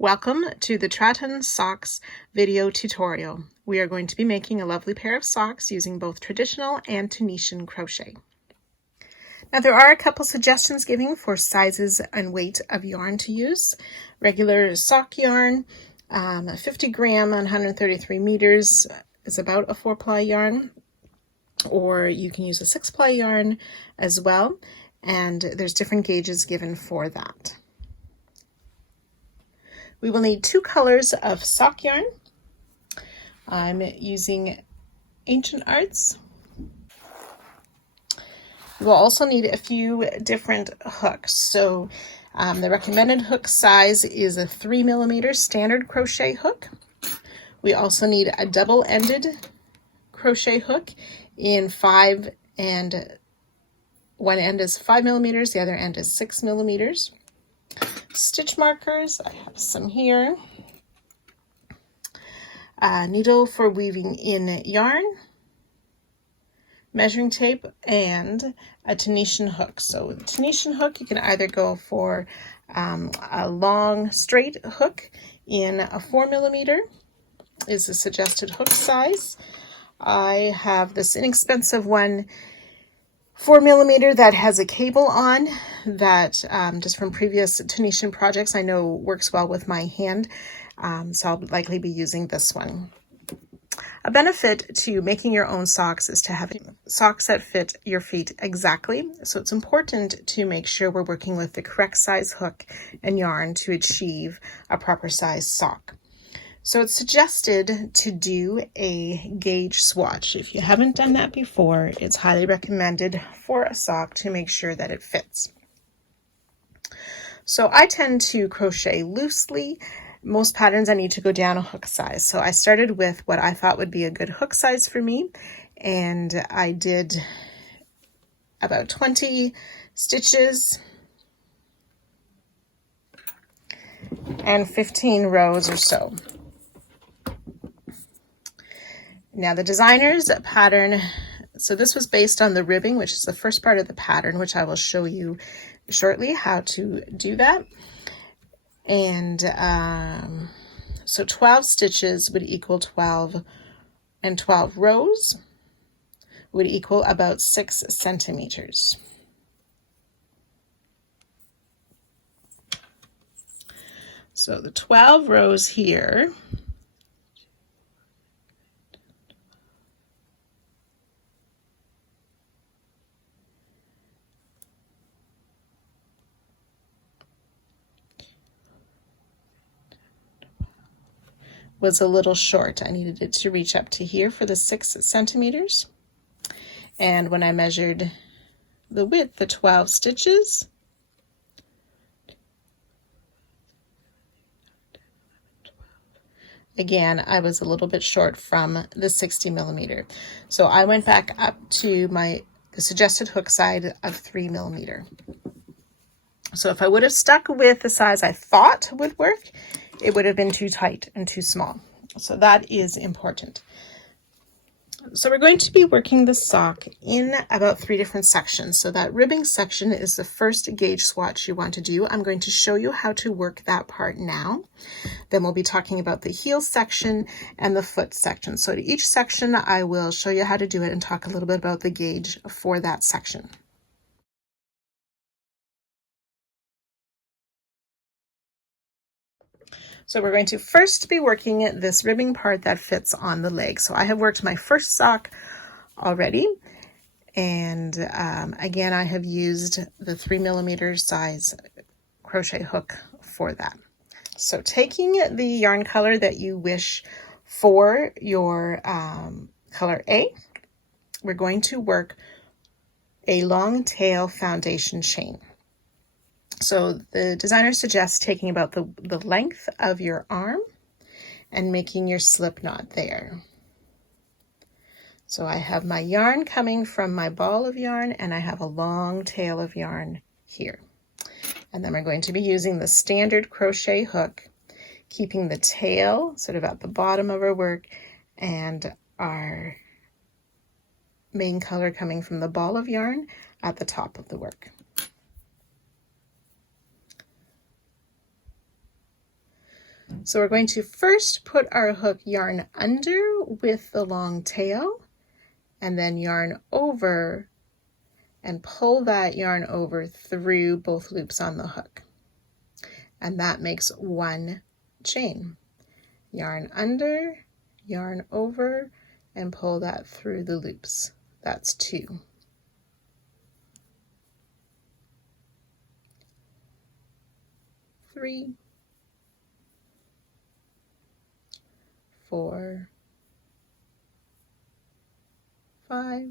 Welcome to the Tratun Socks video tutorial. We are going to be making a lovely pair of socks using both traditional and Tunisian crochet. Now there are a couple suggestions given for sizes and weight of yarn to use. Regular sock yarn, 50 gram on 133 meters is about a 4-ply yarn, or you can use a 6-ply yarn as well, and there's different gauges given for that. We will need 2 colors of sock yarn. I'm using Ancient Arts. We will also need a few different hooks. So the recommended hook size is a 3mm standard crochet hook. We also need a double-ended crochet hook in 5, and one end is 5mm, the other end is 6mm. Stitch markers, I have some here. A needle for weaving in yarn, measuring tape, and a Tunisian hook. So the Tunisian hook, you can either go for a long straight hook in a 4mm is the suggested hook size. I have this inexpensive one, 4mm, that has a cable on that just from previous Tunisian projects I know works well with my hand, so I'll likely be using this one. A benefit to making your own socks is to have socks that fit your feet exactly, so it's important to make sure we're working with the correct size hook and yarn to achieve a proper size sock. So it's suggested to do a gauge swatch. If you haven't done that before, it's highly recommended for a sock to make sure that it fits. So I tend to crochet loosely. Most patterns I need to go down a hook size. So I started with what I thought would be a good hook size for me, and I did about 20 stitches and 15 rows or so. Now the designer's pattern, so this was based on the ribbing, which is the first part of the pattern, which I will show you shortly how to do that. And so 12 stitches would equal 12, and 12 rows would equal about 6 centimeters. So the 12 rows here was a little short. I needed it to reach up to here for the 6 centimeters. And when I measured the width, the 12 stitches, again, I was a little bit short from the 60mm. So I went back up to the suggested hook size of 3mm. So if I would have stuck with the size I thought would work, it would have been too tight and too small. So that is important. So we're going to be working the sock in about 3 different sections. So that ribbing section is the first gauge swatch you want to do. I'm going to show you how to work that part now. Then we'll be talking about the heel section and the foot section. So to each section, I will show you how to do it and talk a little bit about the gauge for that section. So we're going to first be working this ribbing part that fits on the leg. So I have worked my first sock already, and again, I have used the 3mm size crochet hook for that. So taking the yarn color that you wish for your color A, we're going to work a long tail foundation chain. So the designer suggests taking about the length of your arm and making your slip knot there. So I have my yarn coming from my ball of yarn, and I have a long tail of yarn here. And then we're going to be using the standard crochet hook, keeping the tail sort of at the bottom of our work and our main color coming from the ball of yarn at the top of the work. So we're going to first put our hook yarn under with the long tail, and then yarn over and pull that yarn over through both loops on the hook. And that makes one chain. Yarn under, yarn over, and pull that through the loops. That's 2. 3, 4, 5,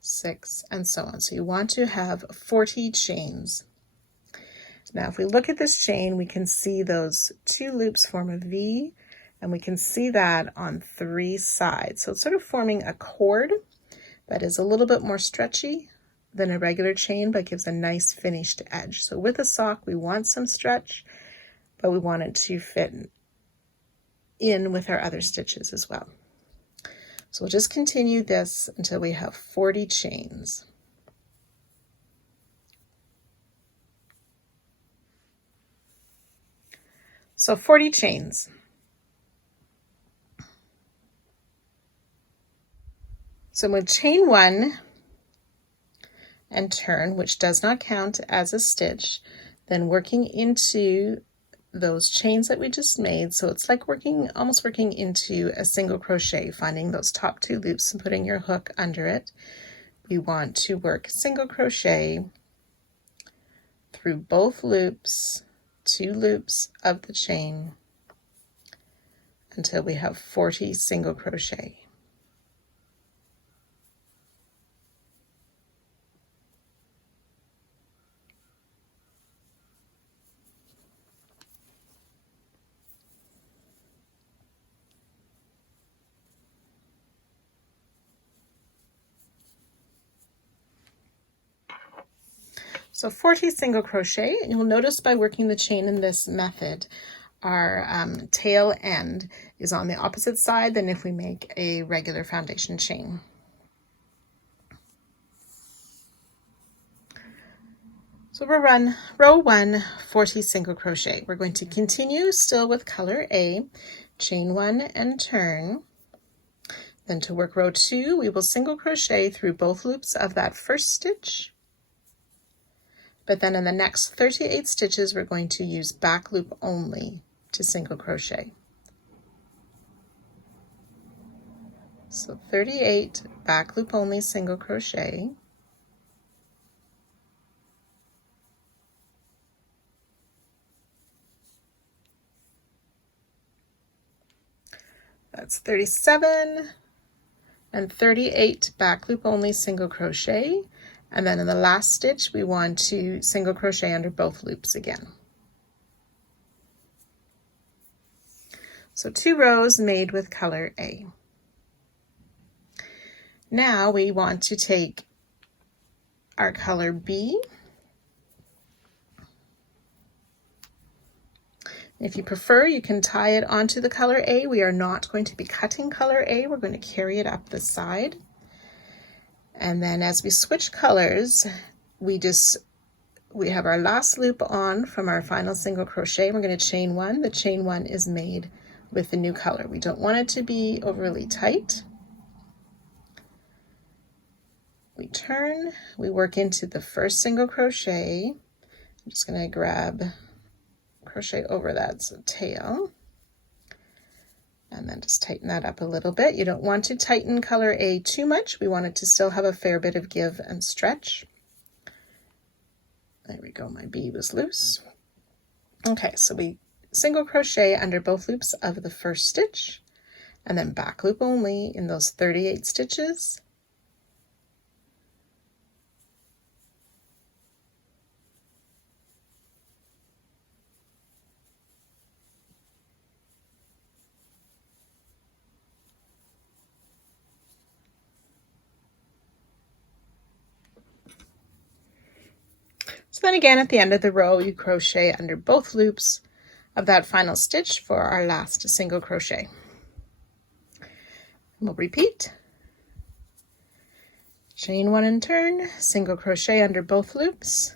6, and so on. So you want to have 40 chains. Now, if we look at this chain, we can see those 2 loops form a V, and we can see that on 3 sides. So it's sort of forming a cord that is a little bit more stretchy than a regular chain, but gives a nice finished edge. So with a sock, we want some stretch, but we want it to fit in with our other stitches as well. So we'll just continue this until we have 40 chains. So 40 chains. So with chain 1 and turn, which does not count as a stitch, then working into those chains that we just made. So it's like almost working into a single crochet, finding those top 2 loops and putting your hook under it. We want to work single crochet through both loops, 2 loops of the chain, until we have 40 single crochet. So 40 single crochet, and you'll notice by working the chain in this method, our tail end is on the opposite side than if we make a regular foundation chain. So we'll run row 1, 40 single crochet. We're going to continue still with color A, chain 1 and turn. Then to work row 2, we will single crochet through both loops of that first stitch. But then in the next 38 stitches, we're going to use back loop only to single crochet. So 38 back loop only single crochet. That's 37 and 38 back loop only single crochet. And then in the last stitch, we want to single crochet under both loops again. So 2 rows made with color A. Now we want to take our color B. If you prefer, you can tie it onto the color A. We are not going to be cutting color A. We're going to carry it up the side. And then as we switch colors, we have our last loop on from our final single crochet. We're going to chain 1. The chain 1 is made with the new color. We don't want it to be overly tight. We turn, we work into the first single crochet. I'm just going to grab crochet over that tail, and then just tighten that up a little bit. You don't want to tighten color A too much. We want it to still have a fair bit of give and stretch. There we go, my B was loose. Okay, so we single crochet under both loops of the first stitch, and then back loop only in those 38 stitches. So then again, at the end of the row, you crochet under both loops of that final stitch for our last single crochet. We'll repeat. Chain 1 and turn, single crochet under both loops,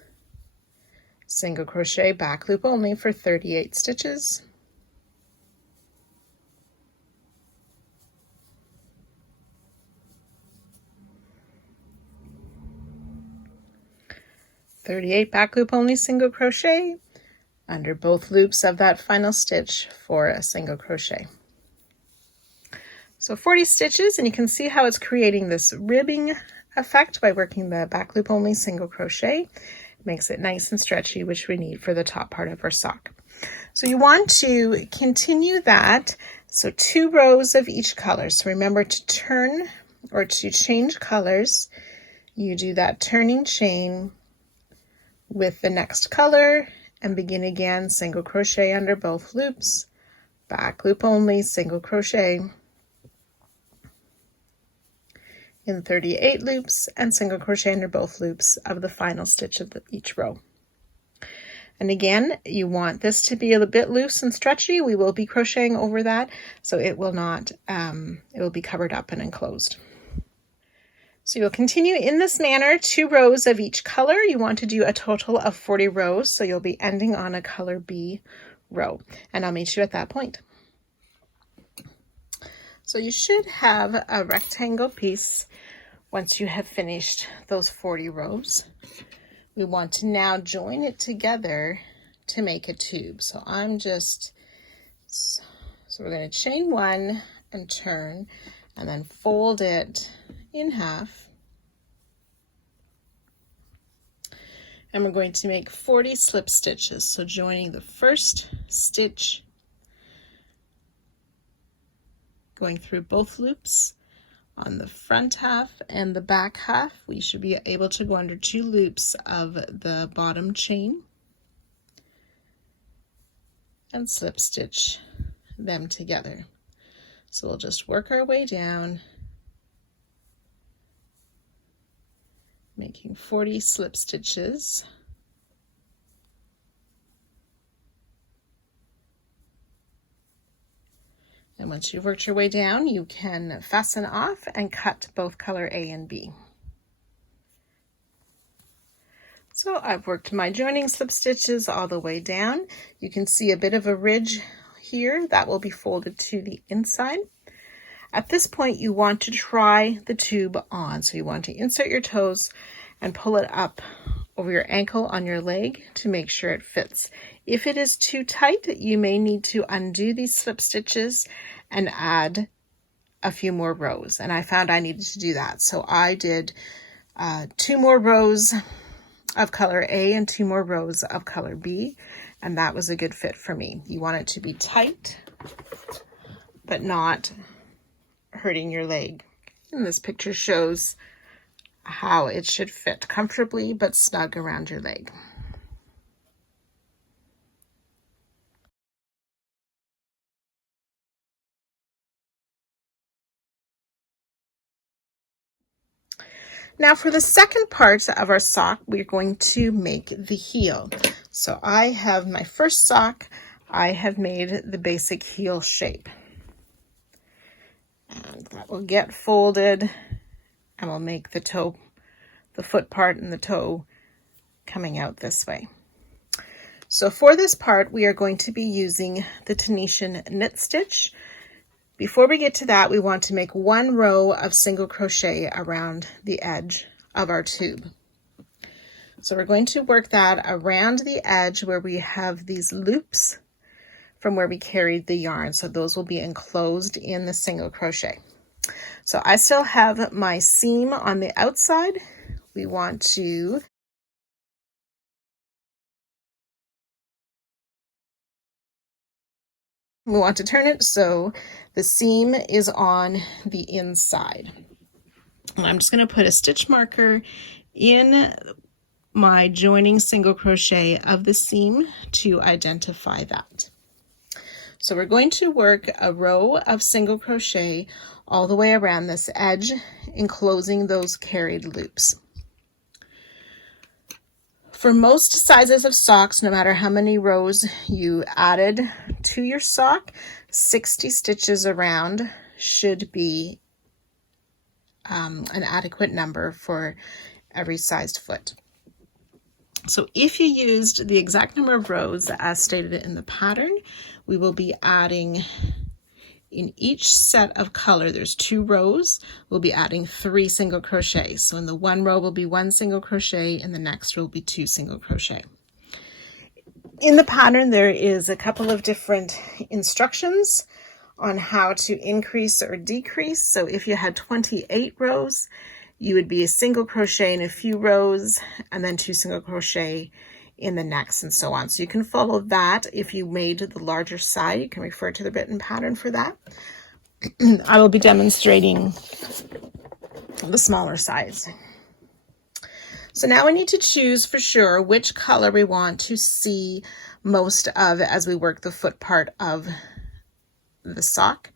single crochet, back loop only for 38 stitches. Back loop only single crochet under both loops of that final stitch for a single crochet. So 40 stitches, and you can see how it's creating this ribbing effect by working the back loop only single crochet. It makes it nice and stretchy, which we need for the top part of our sock. So you want to continue that, so 2 rows of each color. So remember to turn or to change colors. You do that turning chain with the next color and begin again, single crochet under both loops, back loop only, single crochet in 38 loops, and single crochet under both loops of the final stitch of each row. And again, you want this to be a bit loose and stretchy. We will be crocheting over that, so it will not, it will be covered up and enclosed. So you'll continue in this manner, 2 rows of each color. You want to do a total of 40 rows, so you'll be ending on a color B row, and I'll meet you at that point. So you should have a rectangle piece once you have finished those 40 rows. We want to now join it together to make a tube. So we're going to chain 1 and turn, and then fold it in half. And we're going to make 40 slip stitches. So joining the first stitch, going through both loops on the front half and the back half. We should be able to go under 2 loops of the bottom chain and slip stitch them together. So we'll just work our way down, making 40 slip stitches. And once you've worked your way down, you can fasten off and cut both color A and B. So I've worked my joining slip stitches all the way down. You can see a bit of a ridge here that will be folded to the inside. At this point, you want to try the tube on. So you want to insert your toes and pull it up over your ankle on your leg to make sure it fits. If it is too tight, you may need to undo these slip stitches and add a few more rows. And I found I needed to do that. So I did 2 more rows of color A and 2 more rows of color B, and that was a good fit for me. You want it to be tight, but not hurting your leg. And this picture shows how it should fit comfortably but snug around your leg. Now for the second part of our sock, we're going to make the heel. So I have my first sock, I have made the basic heel shape. And that will get folded, and we'll make the toe, the foot part and the toe coming out this way. So for this part, we are going to be using the Tunisian knit stitch. Before we get to that, we want to make 1 row of single crochet around the edge of our tube. So we're going to work that around the edge where we have these loops from where we carried the yarn. So those will be enclosed in the single crochet. So I still have my seam on the outside. We want to turn it so the seam is on the inside. And I'm just going to put a stitch marker in my joining single crochet of the seam to identify that. So we're going to work a row of single crochet all the way around this edge, enclosing those carried loops. For most sizes of socks, no matter how many rows you added to your sock, 60 stitches around should be an adequate number for every sized foot. So if you used the exact number of rows as stated in the pattern, we will be adding in each set of color, there's 2 rows, we'll be adding 3 single crochets. So in the one row will be 1 single crochet, and the next row will be 2 single crochet. In the pattern, there is a couple of different instructions on how to increase or decrease. So if you had 28 rows, you would be a single crochet in a few rows and then 2 single crochet in the next, and so on. So you can follow that. If you made the larger side, you can refer to the written pattern for that. I will be demonstrating the smaller size. So now we need to choose for sure which color we want to see most of as we work the foot part of the sock.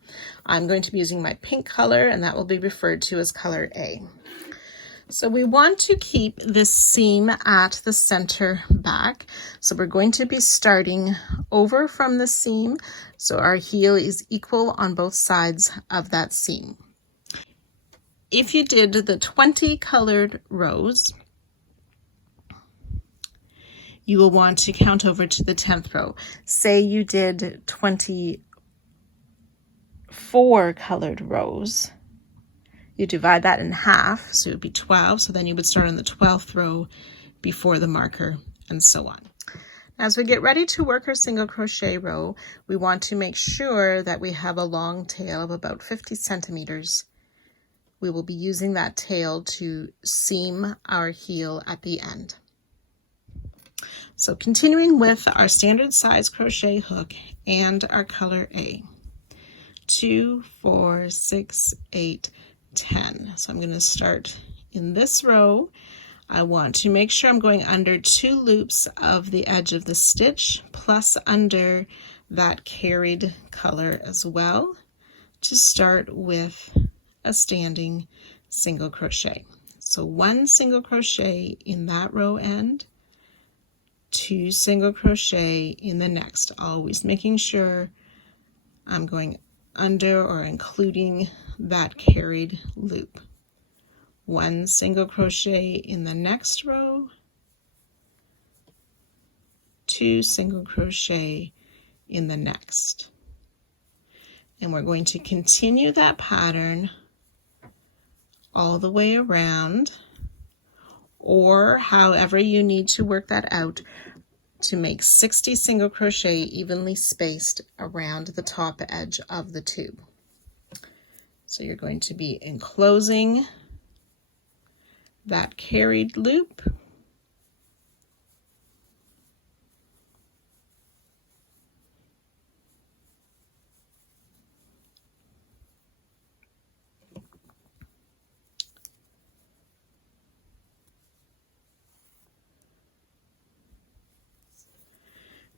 I'm going to be using my pink color, and that will be referred to as color A. So we want to keep this seam at the center back. So we're going to be starting over from the seam, so our heel is equal on both sides of that seam. If you did the 20 colored rows, you will want to count over to the 10th row. Say you did 24 colored rows. You divide that in half, so it would be 12. So then you would start on the 12th row before the marker, and so on. As we get ready to work our single crochet row, we want to make sure that we have a long tail of about 50 centimeters. We will be using that tail to seam our heel at the end. So continuing with our standard size crochet hook and our color A. 2, 4, 6, 8, 10. So I'm going to start in this row. I want to make sure I'm going under 2 loops of the edge of the stitch, plus under that carried color as well, to start with a standing single crochet. So 1 single crochet in that row end, 2 single crochet in the next, always making sure I'm going under or including that carried loop. 1 single crochet in the next row, 2 single crochet in the next. And we're going to continue that pattern all the way around, or however you need to work that out to make 60 single crochet evenly spaced around the top edge of the tube. So you're going to be enclosing that carried loop,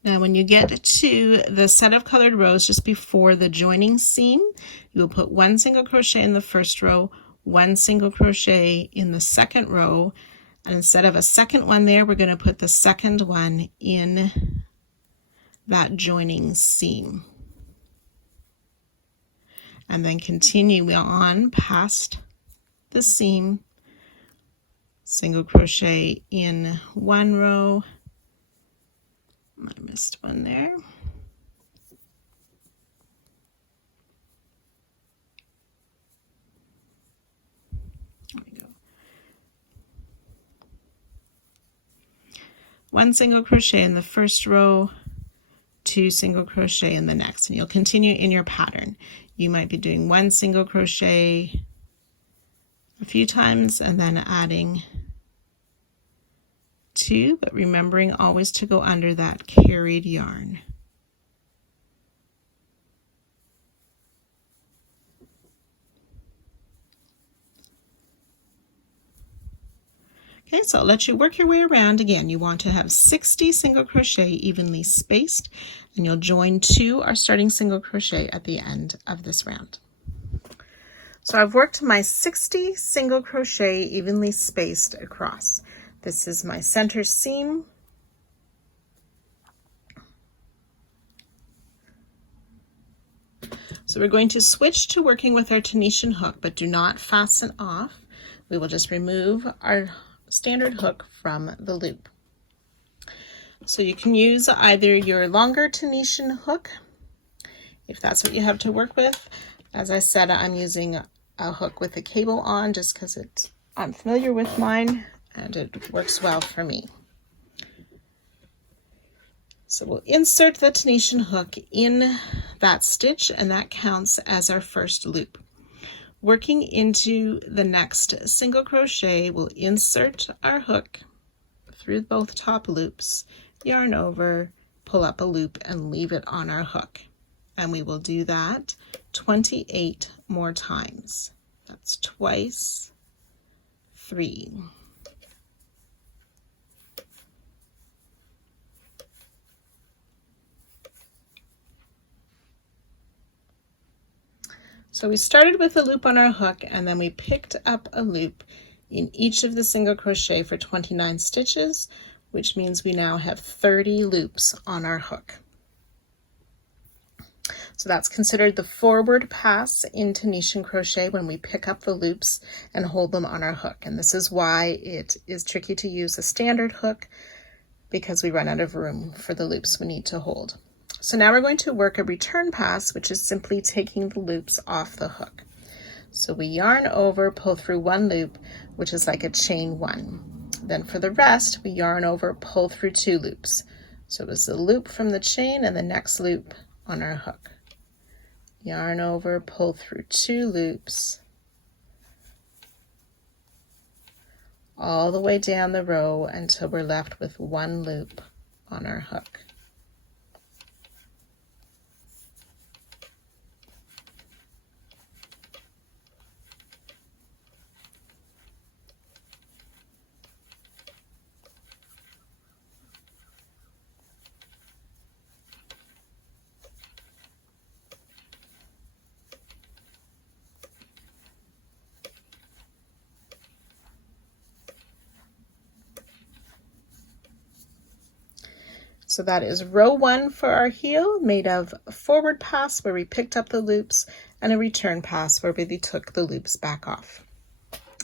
now when you get to the set of colored rows just before the joining seam, you will put 1 single crochet in the first row, 1 single crochet in the second row, and instead of a second one there, we're going to put the second one in that joining seam. And then continue on past the seam, single crochet in 1 row. I missed one there. There we go. 1 single crochet in the first row, 2 single crochet in the next, and you'll continue in your pattern. You might be doing 1 single crochet a few times and then adding 2, but remembering always to go under that carried yarn. Okay, so I'll let you work your way around. Again, you want to have 60 single crochet evenly spaced, and you'll join 2 our starting single crochet at the end of this round. So I've worked my 60 single crochet evenly spaced across. This is my center seam. So we're going to switch to working with our Tunisian hook, but do not fasten off. We will just remove our standard hook from the loop. So you can use either your longer Tunisian hook, if that's what you have to work with. As I said, I'm using a hook with a cable on just because I'm familiar with mine and it works well for me. So we'll insert the Tunisian hook in that stitch, and that counts as our first loop. Working into the next single crochet, we'll insert our hook through both top loops, yarn over, pull up a loop, and leave it on our hook. And we will do that 28 more times. That's twice 3. So we started with a loop on our hook, and then we picked up a loop in each of the single crochet for 29 stitches, which means we now have 30 loops on our hook. So that's considered the forward pass in Tunisian crochet when we pick up the loops and hold them on our hook. And this is why it is tricky to use a standard hook, because we run out of room for the loops we need to hold. So now we're going to work a return pass, which is simply taking the loops off the hook. So we yarn over, pull through one loop, which is like a chain 1. Then for the rest, we yarn over, pull through 2 loops. So it was a loop from the chain and the next loop on our hook. Yarn over, pull through 2 loops, all the way down the row until we're left with 1 loop on our hook. So that is row 1 for our heel, made of a forward pass where we picked up the loops and a return pass where we took the loops back off.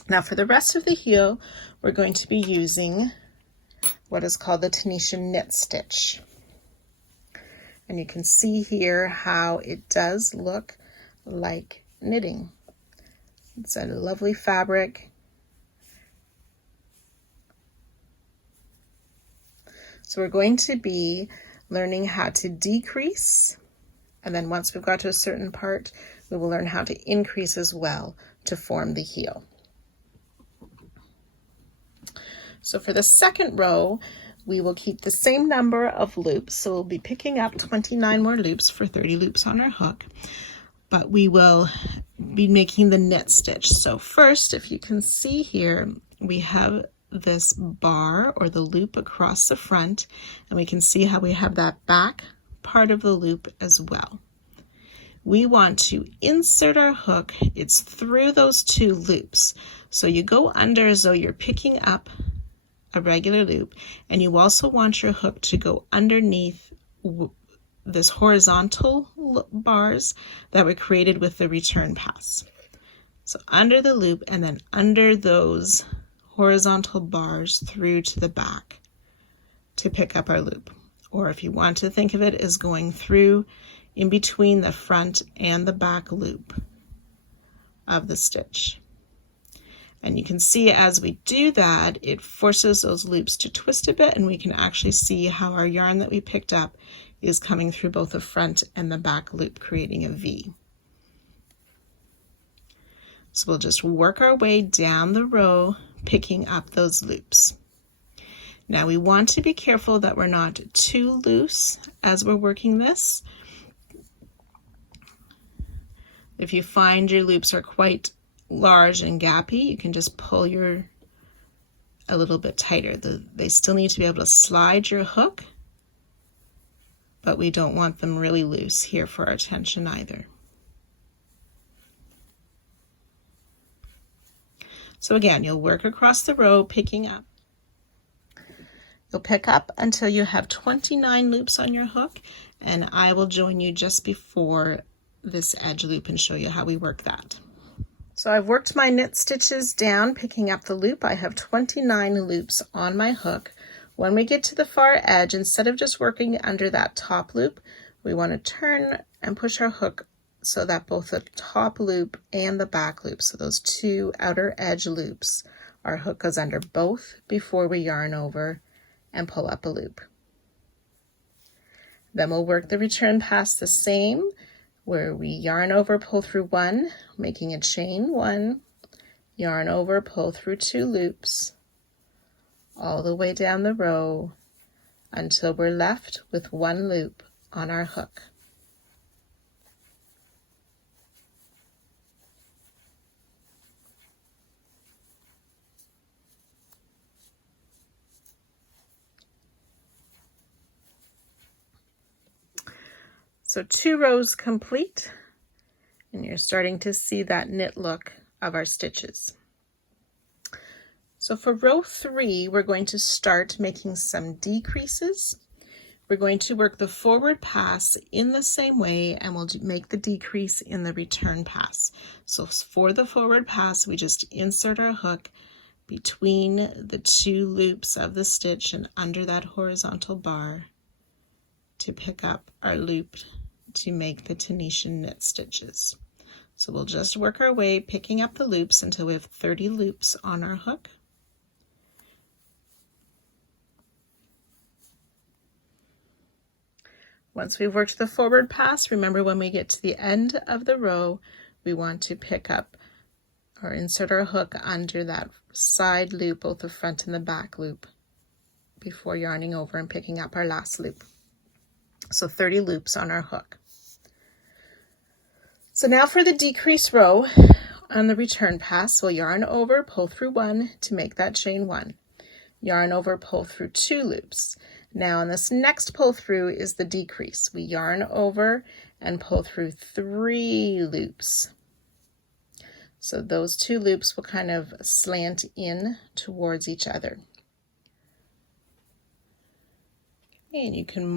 Now for the rest of the heel, we're going to be using what is called the Tunisian knit stitch. And you can see here how it does look like knitting. It's a lovely fabric. So we're going to be learning how to decrease, and then once we've got to a certain part, we will learn how to increase as well to form the heel. So for the second row, we will keep the same number of loops. So we'll be picking up 29 more loops for 30 loops on our hook, but we will be making the knit stitch. So first, if you can see here, we have this bar or the loop across the front, and we can see how we have that back part of the loop as well. We want to insert our hook, it's through those 2 loops. So you go under as though you're picking up a regular loop, and you also want your hook to go underneath this horizontal bars that were created with the return pass. So under the loop and then under those horizontal bars through to the back to pick up our loop. Or if you want to think of it as going through in between the front and the back loop of the stitch. And you can see as we do that, it forces those loops to twist a bit, and we can actually see how our yarn that we picked up is coming through both the front and the back loop, creating a V. So we'll just work our way down the row, picking up those loops. Now we want to be careful that we're not too loose as we're working this. If you find your loops are quite large and gappy, you can just pull a little bit tighter. They still need to be able to slide your hook, but we don't want them really loose here for our tension either. So again, you'll work across the row, picking up. You'll pick up until you have 29 loops on your hook, and I will join you just before this edge loop and show you how we work that. So I've worked my knit stitches down, picking up the loop. I have 29 loops on my hook, When we get to the far edge, instead of just working under that top loop, we want to turn and push our hook so that both the top loop and the back loop, so those two outer edge loops, our hook goes under both before we yarn over and pull up a loop. Then we'll work the return pass the same, where we yarn over, pull through one, making a chain one, yarn over, pull through two loops, all the way down the row until we're left with one loop on our hook. So 2 rows complete, and you're starting to see that knit look of our stitches. So for row 3, we're going to start making some decreases. We're going to work the forward pass in the same way, and we'll make the decrease in the return pass. So for the forward pass, we just insert our hook between the 2 loops of the stitch and under that horizontal bar to pick up our loop to make the Tunisian knit stitches. So we'll just work our way picking up the loops until we have 30 loops on our hook. Once we've worked the forward pass, remember when we get to the end of the row, we want to pick up or insert our hook under that side loop, both the front and the back loop, before yarning over and picking up our last loop. So 30 loops on our hook. So now for the decrease row on the return pass, we'll yarn over, pull through one to make that chain one. Yarn over, pull through 2 loops. Now on this next pull through is the decrease. We yarn over and pull through 3 loops. So those 2 loops will kind of slant in towards each other. And you can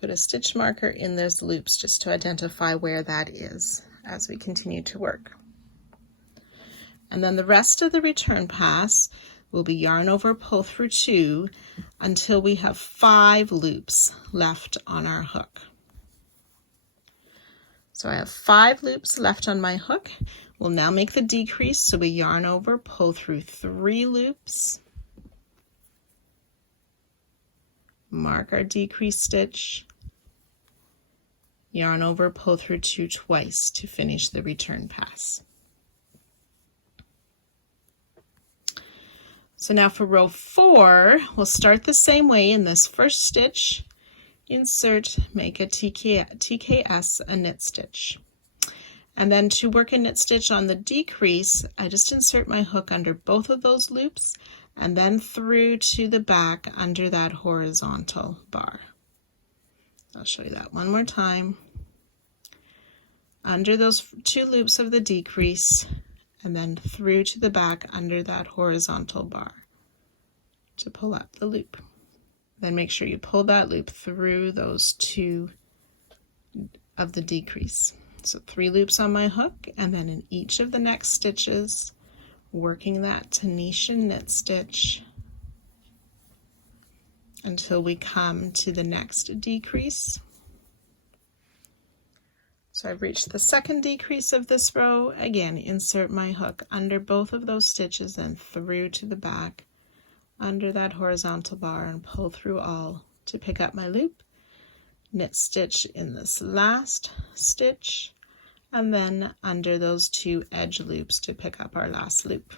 put a stitch marker in those loops just to identify where that is as we continue to work. And then the rest of the return pass will be yarn over, pull through 2 until we have 5 loops left on our hook. So I have 5 loops left on my hook. We'll now make the decrease, so we yarn over, pull through 3 loops, mark our decrease stitch, yarn over, pull through 2 twice to finish the return pass. So now for row 4, we'll start the same way in this first stitch, insert, make a TKS, a knit stitch. And then to work a knit stitch on the decrease, I just insert my hook under both of those loops and then through to the back under that horizontal bar. I'll show you that one more time. Under those 2 loops of the decrease and then through to the back under that horizontal bar to pull up the loop. Then make sure you pull that loop through those 2 of the decrease. So 3 loops on my hook, and then in each of the next stitches, working that Tunisian knit stitch until we come to the next decrease. So I've reached the second decrease of this row. Again, insert my hook under both of those stitches and through to the back under that horizontal bar and pull through all to pick up my loop, knit stitch in this last stitch, and then under those 2 edge loops to pick up our last loop.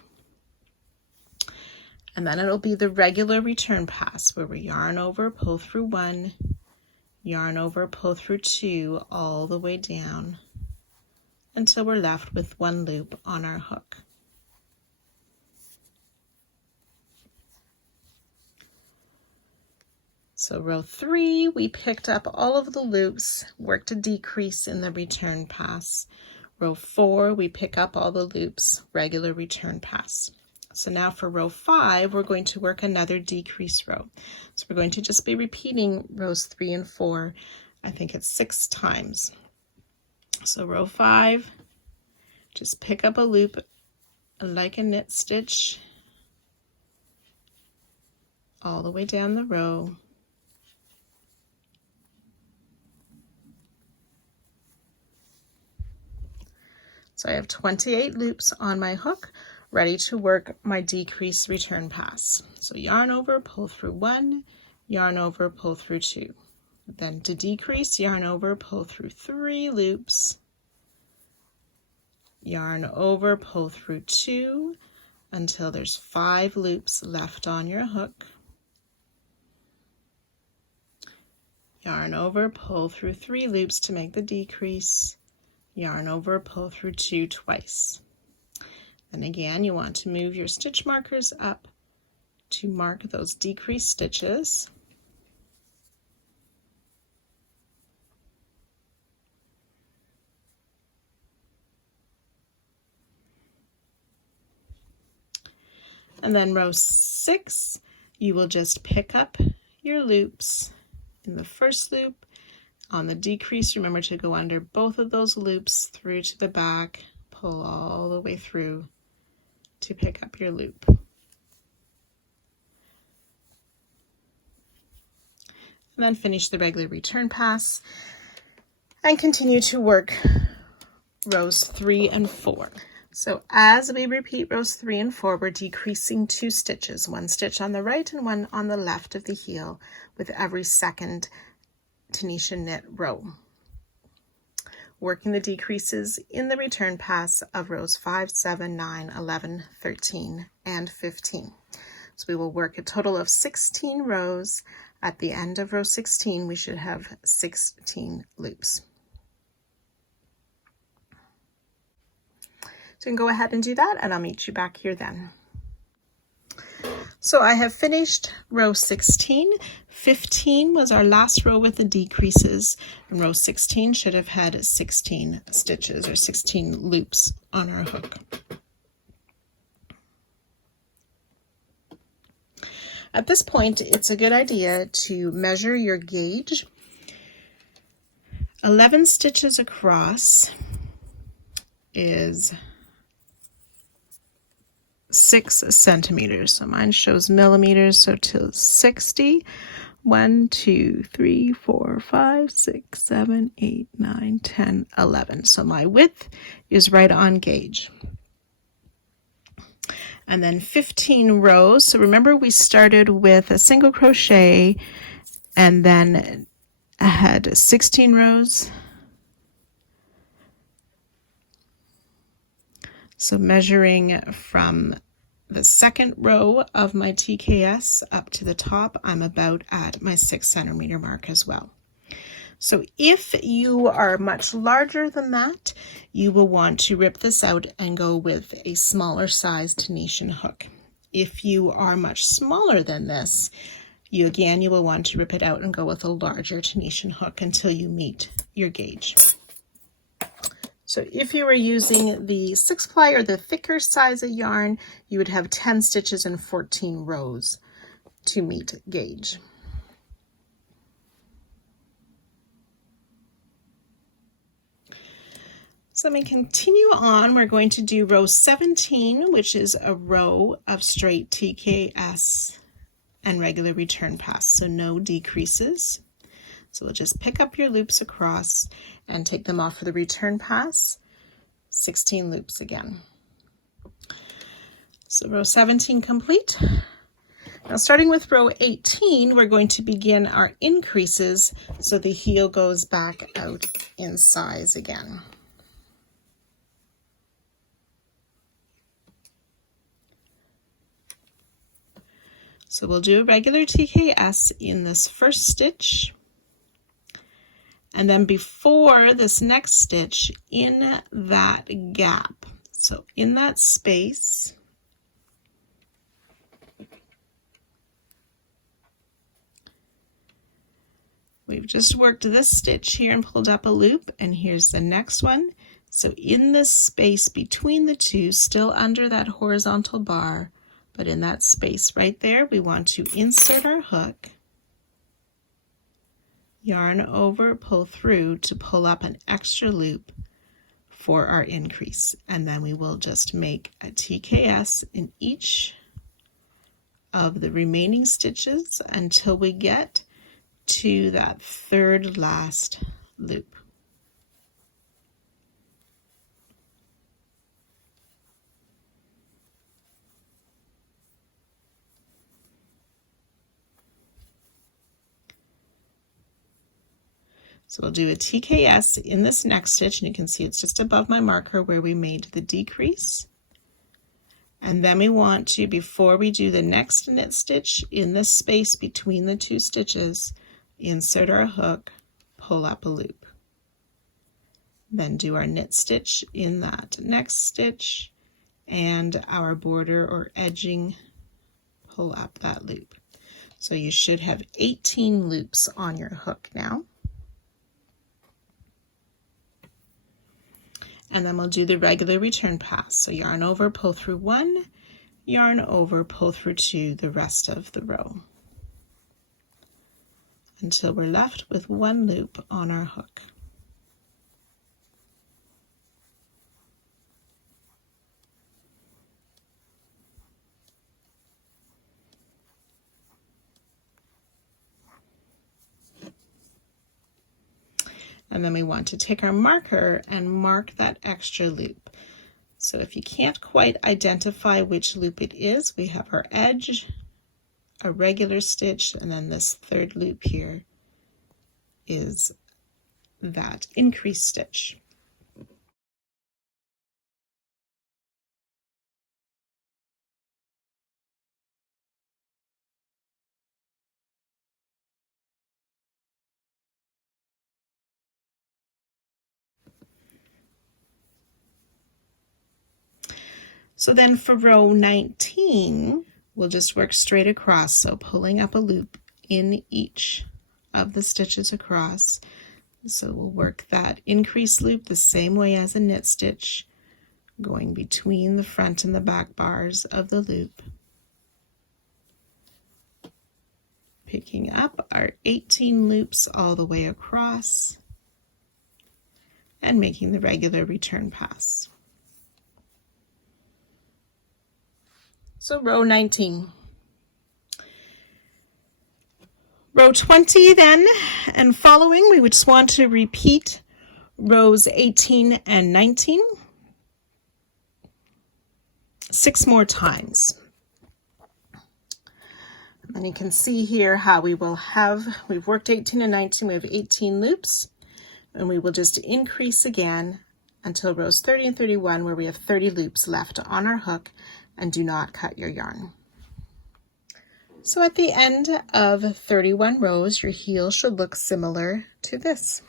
And then it'll be the regular return pass where we yarn over, pull through 1, yarn over, pull through 2 all the way down until we're left with 1 loop on our hook. So row 3, we picked up all of the loops, worked a decrease in the return pass. Row 4, we pick up all the loops, regular return pass. So now for row 5, we're going to work another decrease row. So we're going to just be repeating rows 3 and 4, I think it's 6 times. So row 5, just pick up a loop like a knit stitch all the way down the row. So I have 28 loops on my hook, ready to work my decrease return pass. So yarn over, pull through 1, yarn over, pull through 2. Then to decrease, yarn over, pull through 3 loops, yarn over, pull through 2 until there's 5 loops left on your hook. Yarn over, pull through 3 loops to make the decrease. Yarn over, pull through 2 twice. Then again, you want to move your stitch markers up to mark those decrease stitches. And then row 6, you will just pick up your loops in the first loop. On the decrease, remember to go under both of those loops through to the back, pull all the way through to pick up your loop. And then finish the regular return pass and continue to work rows 3 and 4. So as we repeat rows 3 and 4, we're decreasing 2 stitches, 1 stitch on the right and 1 on the left of the heel with every second Tanisha knit row. Working the decreases in the return pass of rows 5, 7, 9, 11, 13, and 15. So we will work a total of 16 rows. At the end of row 16, we should have 16 loops. So you can go ahead and do that, and I'll meet you back here then. So I have finished row 16. 15 was our last row with the decreases, and row 16 should have had 16 stitches or 16 loops on our hook. At this point, it's a good idea to measure your gauge. 11 stitches across is 6 centimeters. So mine shows millimeters, so till 60. 1, 2, 3, 4, 5, 6, 7, 8, 9, 10, 11. So my width is right on gauge. And then 15 rows. So remember, we started with a single crochet and then I had 16 rows. So measuring from the second row of my TKS up to the top, I'm about at my 6 centimeter mark as well. So if you are much larger than that, you will want to rip this out and go with a smaller size Tunisian hook. If you are much smaller than this, you will want to rip it out and go with a larger Tunisian hook until you meet your gauge. So if you were using the 6-ply or the thicker size of yarn, you would have 10 stitches and 14 rows to meet gauge. So let me continue on. We're going to do row 17, which is a row of straight TKS and regular return pass, so no decreases. So we'll just pick up your loops across and take them off for the return pass. 16 loops again. So row 17 complete. Now starting with row 18, we're going to begin our increases so the heel goes back out in size again. So we'll do a regular TKS in this first stitch. And then before this next stitch, in that gap, so in that space, we've just worked this stitch here and pulled up a loop, and here's the next one. So in this space between the two, still under that horizontal bar, but in that space right there, we want to insert our hook, yarn over, pull through to pull up an extra loop for our increase. And then we will just make a TKS in each of the remaining stitches until we get to that third last loop. So we'll do a TKS in this next stitch, and you can see it's just above my marker where we made the decrease. And then we want to, before we do the next knit stitch in the space between the two stitches, insert our hook, pull up a loop. Then do our knit stitch in that next stitch, and our border or edging, pull up that loop. So you should have 18 loops on your hook now. And then we'll do the regular return pass. So yarn over, pull through 1, yarn over, pull through 2 the rest of the row until we're left with 1 loop on our hook. And then we want to take our marker and mark that extra loop. So if you can't quite identify which loop it is, we have our edge, a regular stitch, and then this third loop here is that increased stitch. So then for row 19, we'll just work straight across, so pulling up a loop in each of the stitches across. So we'll work that increased loop the same way as a knit stitch, going between the front and the back bars of the loop, picking up our 18 loops all the way across, and making the regular return pass. So row 19. Row 20 then, and following, we would just want to repeat rows 18 and 19 6 more times. And then you can see here how we will have, we've worked 18 and 19, we have 18 loops, and we will just increase again until rows 30 and 31 where we have 30 loops left on our hook, and do not cut your yarn. So at the end of 31 rows, your heel should look similar to this.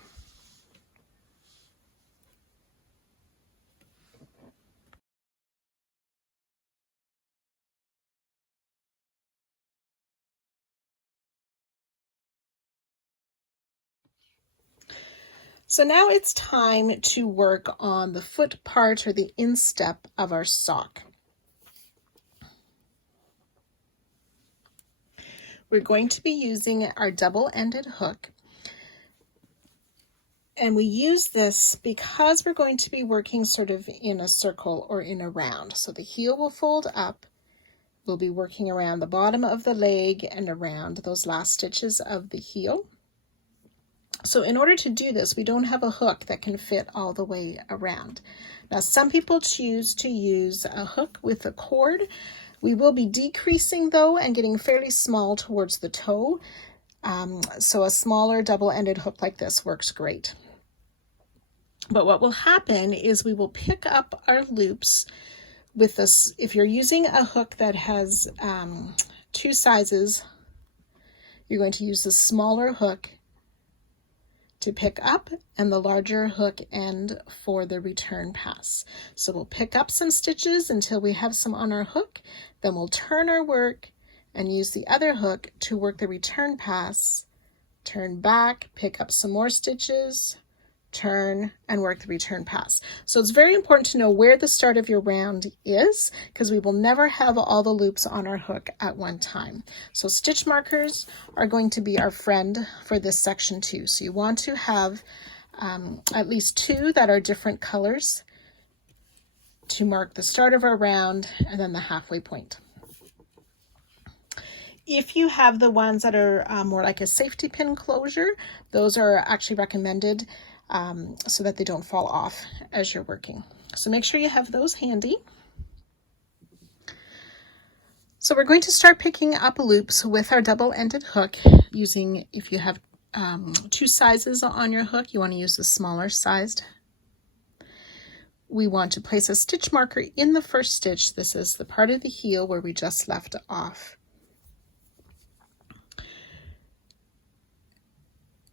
So now it's time to work on the foot part or the instep of our sock. We're going to be using our double-ended hook, and we use this because we're going to be working sort of in a circle or in a round. So the heel will fold up, we'll be working around the bottom of the leg and around those last stitches of the heel. So in order to do this, we don't have a hook that can fit all the way around. Now some people choose to use a hook with a cord. We will be decreasing though and getting fairly small towards the toe. So a smaller double-ended hook like this works great. But what will happen is we will pick up our loops with this. If you're using a hook that has 2 sizes, you're going to use the smaller hook to pick up and the larger hook end for the return pass. So we'll pick up some stitches until we have some on our hook, then we'll turn our work and use the other hook to work the return pass, turn back, pick up some more stitches, turn, and work the return pass. So it's very important to know where the start of your round is, because we will never have all the loops on our hook at one time. So stitch markers are going to be our friend for this section too. So you want to have at least 2 that are different colors to mark the start of our round and then the halfway point. If you have the ones that are more like a safety pin closure, those are actually recommended so that they don't fall off as you're working. So make sure you have those handy. So we're going to start picking up loops with our double-ended hook using, if you have two sizes on your hook, you want to use the smaller sized. We want to place a stitch marker in the first stitch. This is the part of the heel where we just left off.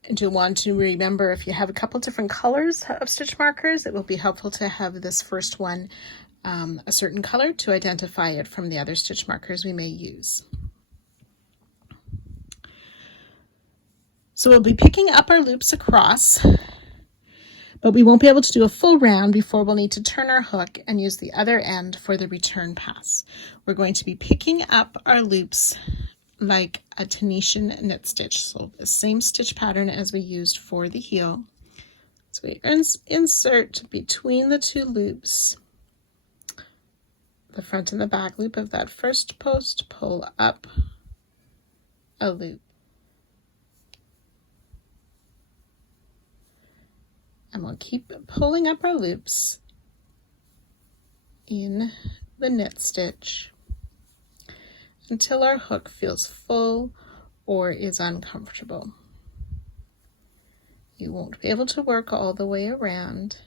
And you'll want to remember, if you have a couple different colors of stitch markers, it will be helpful to have this first one a certain color to identify it from the other stitch markers we may use. So we'll be picking up our loops across, but we won't be able to do a full round before we'll need to turn our hook and use the other end for the return pass. We're going to be picking up our loops like a Tunisian knit stitch, so the same stitch pattern as we used for the heel. So we insert between the two loops the front and the back loop of that first post, pull up a loop, and we'll keep pulling up our loops in the knit stitch until our hook feels full or is uncomfortable. You won't be able to work all the way around.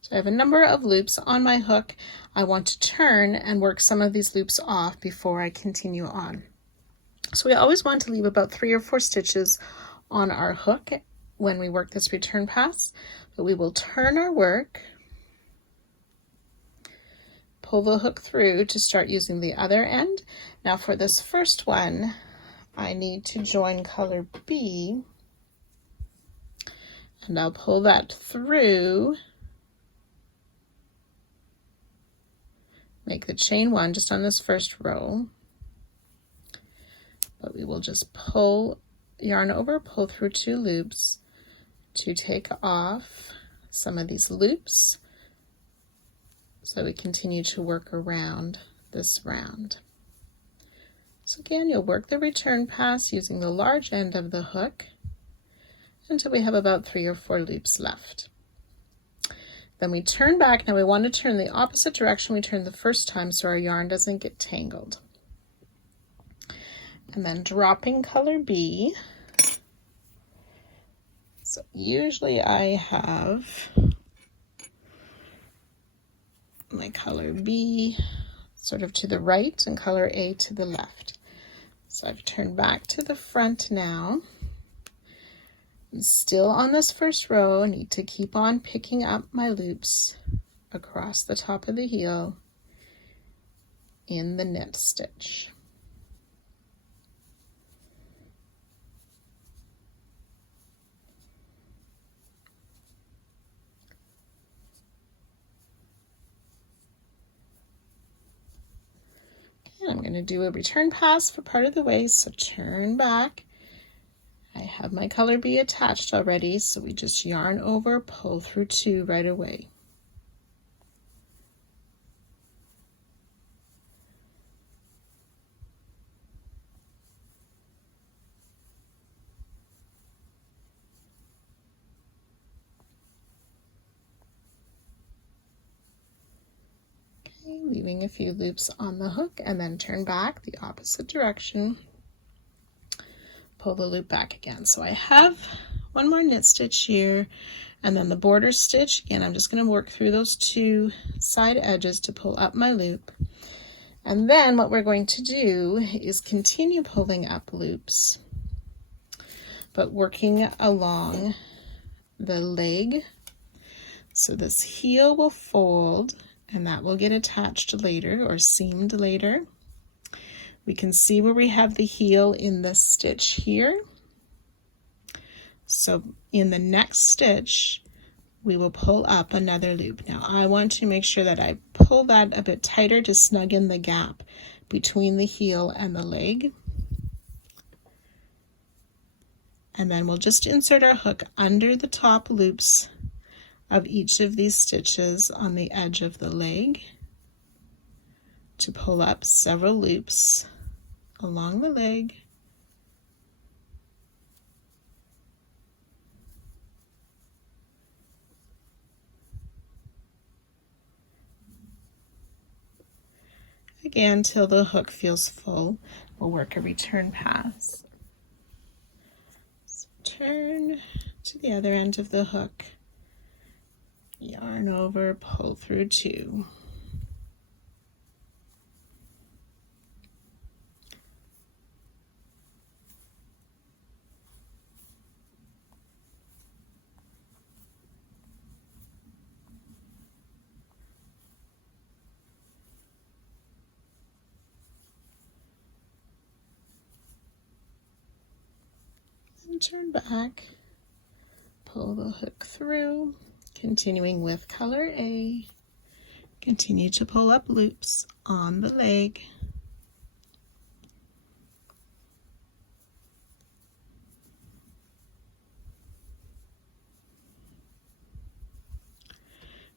So I have a number of loops on my hook. I want to turn and work some of these loops off before I continue on. So we always want to leave about 3 or 4 stitches on our hook when we work this return pass, but we will turn our work, pull the hook through to start using the other end. Now for this first one, I need to join color B, and I'll pull that through, make the chain 1 just on this first row, but we will just pull yarn over, pull through 2 loops to take off some of these loops so we continue to work around this round. So again, you'll work the return pass using the large end of the hook until we have about 3 or 4 loops left. Then we turn back. Now we want to turn the opposite direction we turned the first time so our yarn doesn't get tangled. And then dropping color B. So usually I have my color B sort of to the right and color A to the left. So I've turned back to the front now. I'm still on this first row. I need to keep on picking up my loops across the top of the heel in the knit stitch. And I'm going to do a return pass for part of the way, so turn back. I have my color B attached already, so we just yarn over, pull through 2 right away. Okay, leaving a few loops on the hook and then turn back the opposite direction. Pull the loop back again. So I have one more knit stitch here, and then the border stitch. Again, I'm just going to work through those 2 side edges to pull up my loop. And then what we're going to do is continue pulling up loops, but working along the leg. So this heel will fold, and that will get attached later or seamed later. We can see where we have the heel in this stitch here. So in the next stitch, we will pull up another loop. Now I want to make sure that I pull that a bit tighter to snug in the gap between the heel and the leg. And then we'll just insert our hook under the top loops of each of these stitches on the edge of the leg to pull up several loops along the leg. Again, till the hook feels full, we'll work a return pass. So turn to the other end of the hook, yarn over, pull through 2. And turn back, pull the hook through, continuing with color A. Continue to pull up loops on the leg.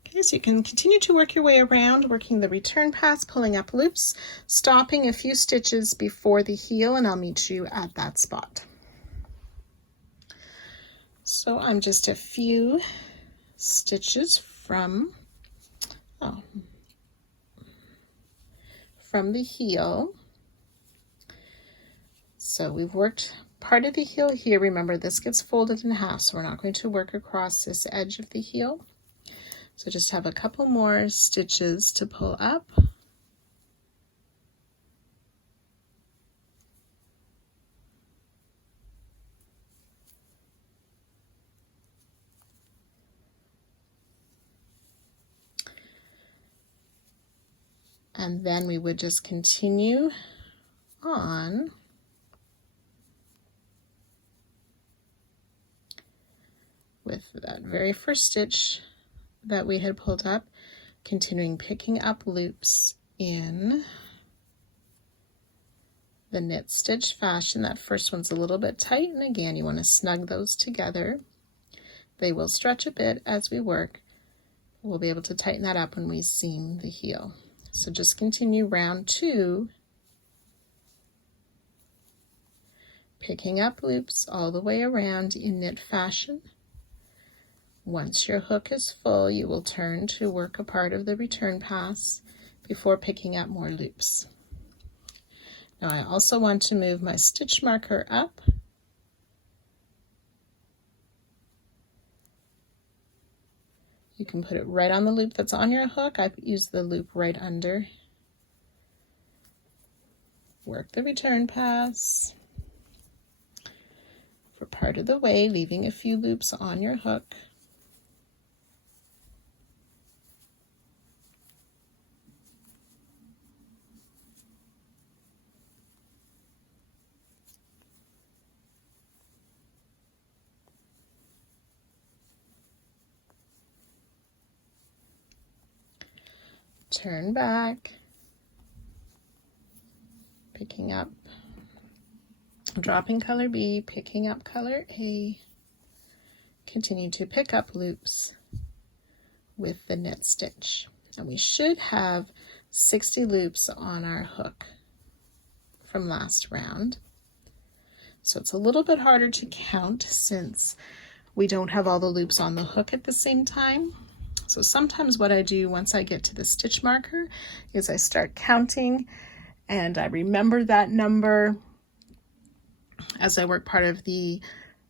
Okay, so you can continue to work your way around, working the return pass, pulling up loops, stopping a few stitches before the heel, and I'll meet you at that spot. So I'm just a few stitches from the heel. So we've worked part of the heel here. Remember, this gets folded in half, so we're not going to work across this edge of the heel. So just have a couple more stitches to pull up. And then we would just continue on with that very first stitch that we had pulled up, continuing picking up loops in the knit stitch fashion. That first one's a little bit tight, and again, you want to snug those together. They will stretch a bit as we work. We'll be able to tighten that up when we seam the heel. So just continue round 2, picking up loops all the way around in knit fashion. Once your hook is full, you will turn to work a part of the return pass before picking up more loops. Now I also want to move my stitch marker up. You can put it right on the loop that's on your hook. I use the loop right under. Work the return pass for part of the way, leaving a few loops on your hook. Turn back, picking up, dropping color B, picking up color A, continue to pick up loops with the knit stitch. And we should have 60 loops on our hook from last round. So it's a little bit harder to count since we don't have all the loops on the hook at the same time. So sometimes what I do once I get to the stitch marker is I start counting and I remember that number as I work part of the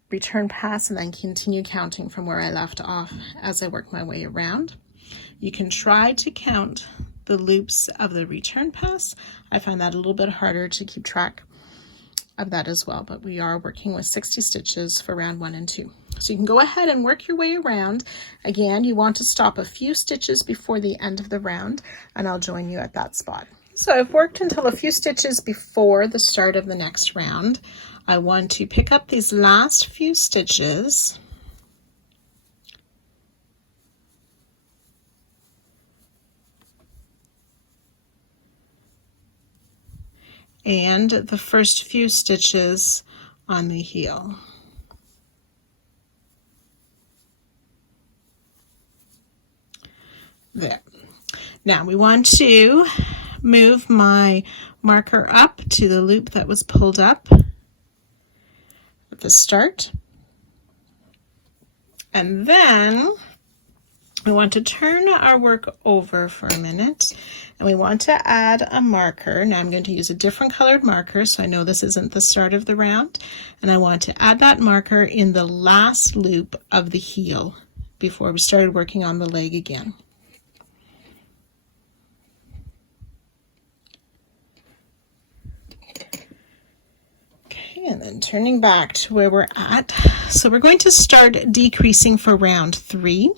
return pass, and then continue counting from where I left off as I work my way around. You can try to count the loops of the return pass. I find that a little bit harder to keep track of that as well, but we are working with 60 stitches for round 1 and 2. So you can go ahead and work your way around. Again, you want to stop a few stitches before the end of the round, and I'll join you at that spot. So I've worked until a few stitches before the start of the next round. I want to pick up these last few stitches and the first few stitches on the heel. There. Now we want to move my marker up to the loop that was pulled up at the start. And then we want to turn our work over for a minute, and we want to add a marker. Now I'm going to use a different colored marker, so I know this isn't the start of the round, and I want to add that marker in the last loop of the heel before we started working on the leg again. And then turning back to where we're at. So we're going to start decreasing for round 3.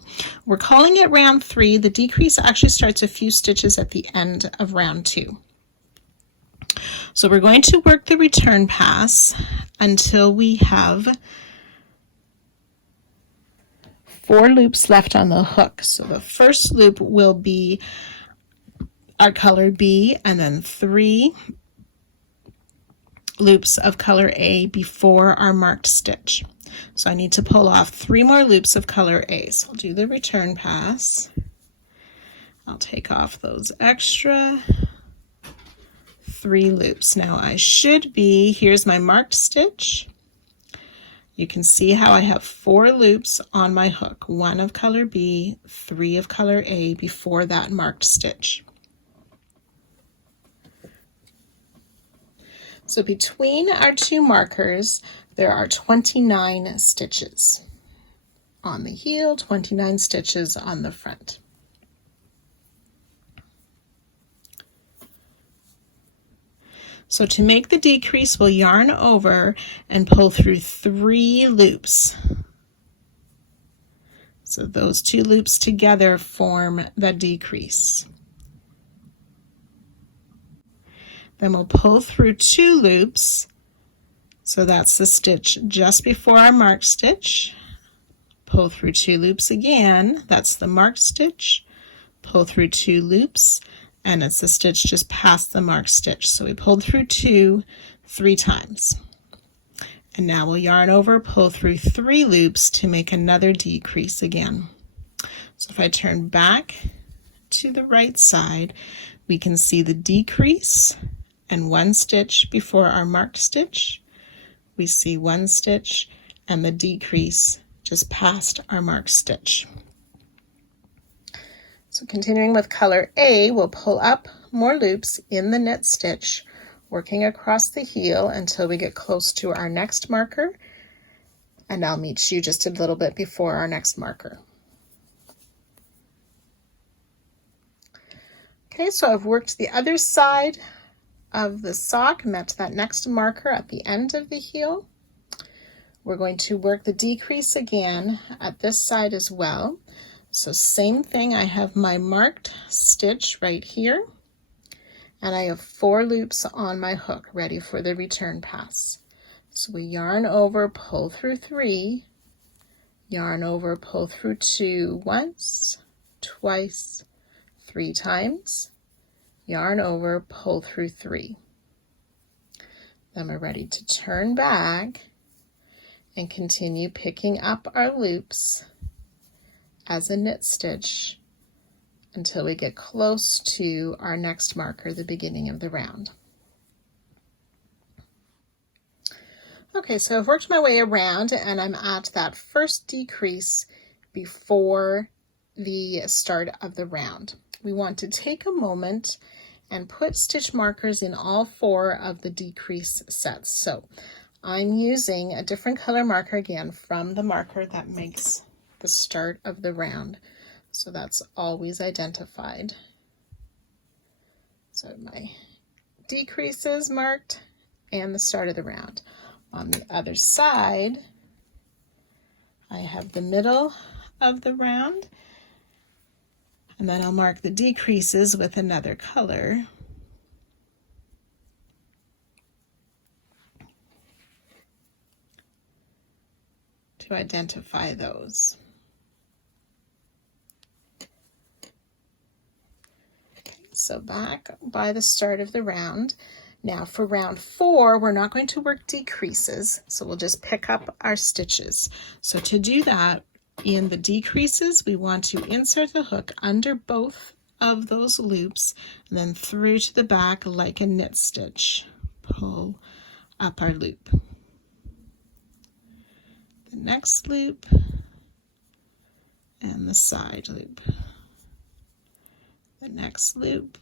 We're calling it round 3. The decrease actually starts a few stitches at the end of round 2. So we're going to work the return pass until we have 4 loops left on the hook. So the first loop will be our color B, and then 3 loops of color A before our marked stitch. So I need to pull off 3 more loops of color A. So I'll do the return pass. I'll take off those extra 3 loops. Now I should be, here's my marked stitch. You can see how I have 4 loops on my hook, 1 of color B, 3 of color A before that marked stitch. So between our 2 markers, there are 29 stitches on the heel, 29 stitches on the front. So to make the decrease, we'll yarn over and pull through 3 loops. So those 2 loops together form the decrease. Then we'll pull through 2 loops, so that's the stitch just before our marked stitch. Pull through 2 loops again, that's the marked stitch. Pull through 2 loops, and it's the stitch just past the marked stitch. So we pulled through 2 3 times. And now we'll yarn over, pull through 3 loops to make another decrease again. So if I turn back to the right side, we can see the decrease and 1 stitch before our marked stitch. We see 1 stitch and the decrease just past our marked stitch. So continuing with color A, we'll pull up more loops in the knit stitch, working across the heel until we get close to our next marker, and I'll meet you just a little bit before our next marker. Okay, so I've worked the other side of the sock, met that next marker at the end of the heel. We're going to work the decrease again at this side as well. So same thing, I have my marked stitch right here, and I have 4 loops on my hook ready for the return pass. So we yarn over, pull through 3, yarn over, pull through 2 once, twice, 3 times, yarn over, pull through 3. Then we're ready to turn back and continue picking up our loops as a knit stitch until we get close to our next marker, the beginning of the round. Okay, so I've worked my way around and I'm at that first decrease before the start of the round. We want to take a moment and put stitch markers in all 4 of the decrease sets. So I'm using a different color marker again from the marker that makes the start of the round. So that's always identified. So my decreases marked and the start of the round. On the other side, I have the middle of the round, and then I'll mark the decreases with another color. To identify those. Okay, so back by the start of the round. Now for round 4, we're not going to work decreases, so we'll just pick up our stitches. So to do that, in the decreases, we want to insert the hook under both of those loops and then through to the back like a knit stitch. Pull up our loop. The next loop and the side loop. The next loop,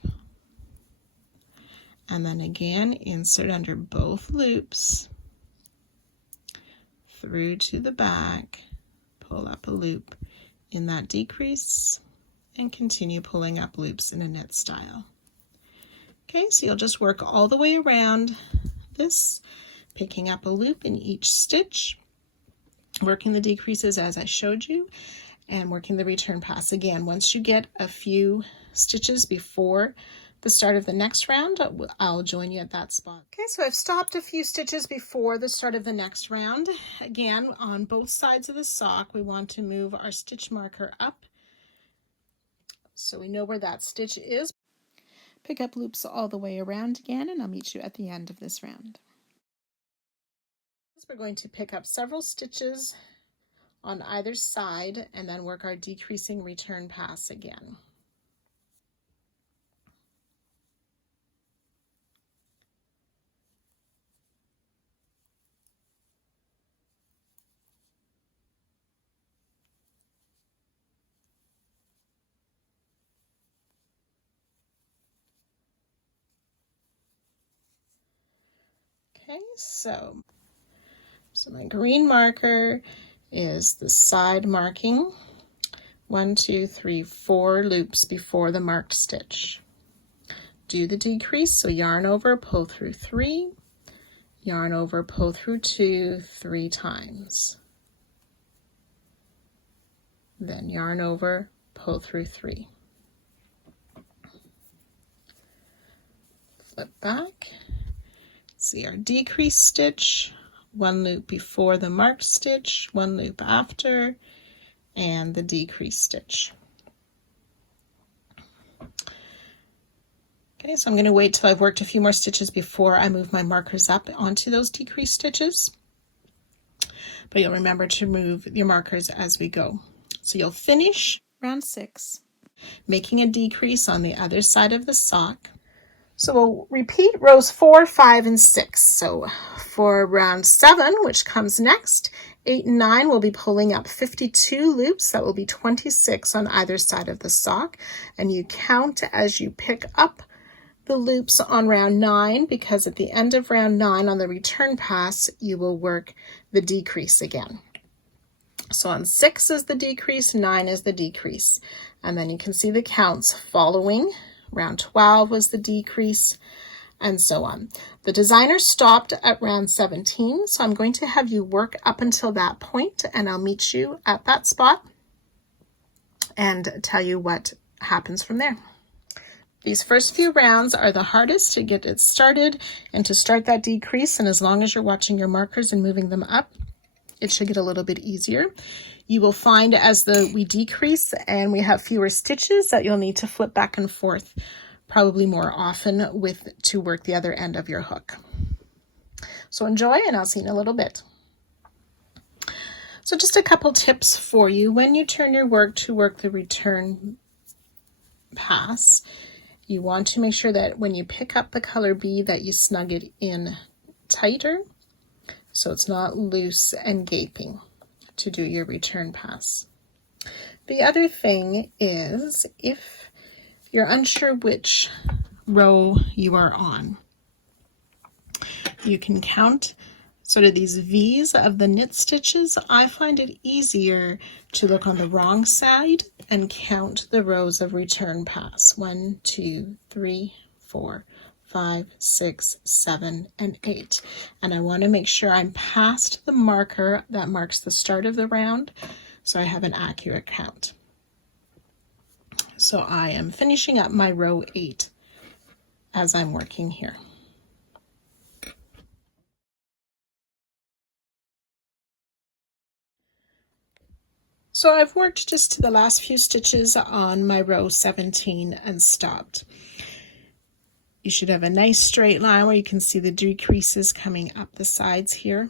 and then again insert under both loops, through to the back, pull up a loop in that decrease, and continue pulling up loops in a knit style. Okay, so you'll just work all the way around this, picking up a loop in each stitch, working the decreases as I showed you, and working the return pass. Again, once you get a few stitches before the start of the next round, I'll join you at that spot. Okay, so I've stopped a few stitches before the start of the next round. Again, on both sides of the sock, we want to move our stitch marker up so we know where that stitch is. Pick up loops all the way around again, and I'll meet you at the end of this round. We're going to pick up several stitches on either side and then work our decreasing return pass again. Okay, so my green marker is the side marking. 1, 2, 3, 4 loops before the marked stitch. Do the decrease, so yarn over, pull through 3, yarn over, pull through 2, 3 times. Then yarn over, pull through 3. Flip back. See our decrease stitch, 1 loop before the marked stitch, 1 loop after, and the decrease stitch. Okay, so I'm going to wait till I've worked a few more stitches before I move my markers up onto those decrease stitches. But you'll remember to move your markers as we go. So you'll finish round 6, making a decrease on the other side of the sock. So we'll repeat rows 4, 5, and 6. So for round 7, which comes next, 8 and 9 will be pulling up 52 loops. That will be 26 on either side of the sock. And you count as you pick up the loops on round 9, because at the end of round 9 on the return pass, you will work the decrease again. So on 6 is the decrease, 9 is the decrease. And then you can see the counts following. Round 12 was the decrease, and so on. The designer stopped at round 17, so I'm going to have you work up until that point, and I'll meet you at that spot and tell you what happens from there. These first few rounds are the hardest to get it started and to start that decrease, and as long as you're watching your markers and moving them up, it should get a little bit easier. You will find as we decrease and we have fewer stitches that you'll need to flip back and forth probably more often to work the other end of your hook. So enjoy, and I'll see you in a little bit. So just a couple tips for you. When you turn your work to work the return pass, you want to make sure that when you pick up the color B that you snug it in tighter so it's not loose and gaping to do your return pass. The other thing is, if you're unsure which row you are on, you can count sort of these V's of the knit stitches. I find it easier to look on the wrong side and count the rows of return pass. 1, 2, 3, 4, 5, 6, 7, and 8. And I want to make sure I'm past the marker that marks the start of the round, so I have an accurate count. So I am finishing up my row 8 as I'm working here. So I've worked just to the last few stitches on my row 17 and stopped. You should have a nice straight line where you can see the decreases coming up the sides here.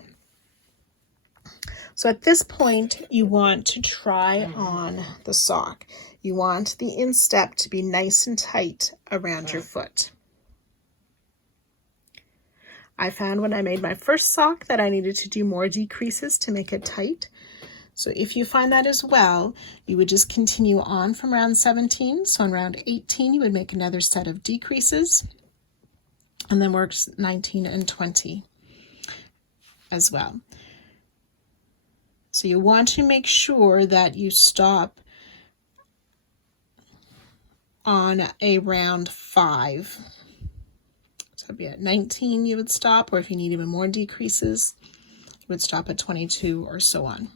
So at this point, you want to try on the sock. You want the instep to be nice and tight around your foot. I found when I made my first sock that I needed to do more decreases to make it tight. So if you find that as well, you would just continue on from round 17. So on round 18, you would make another set of decreases and then work 19 and 20 as well. So you want to make sure that you stop on a round 5. So it'd be at 19 you would stop, or if you need even more decreases, you would stop at 22 or so on.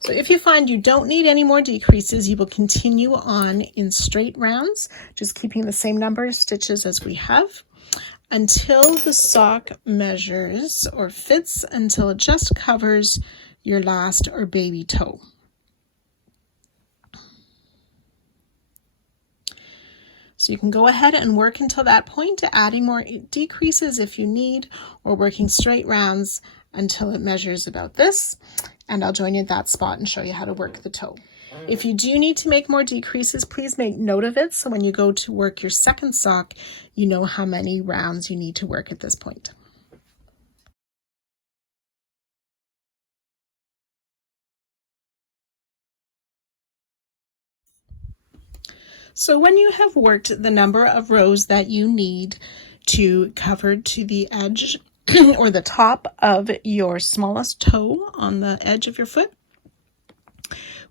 So if you find you don't need any more decreases, you will continue on in straight rounds, just keeping the same number of stitches as we have until the sock measures or fits, until it just covers your last or baby toe. So you can go ahead and work until that point, adding more decreases if you need, or working straight rounds until it measures about this. And I'll join you at that spot and show you how to work the toe. If you do need to make more decreases, please make note of it, so when you go to work your second sock, you know how many rounds you need to work at this point. So when you have worked the number of rows that you need to cover to the edge or the top of your smallest toe on the edge of your foot,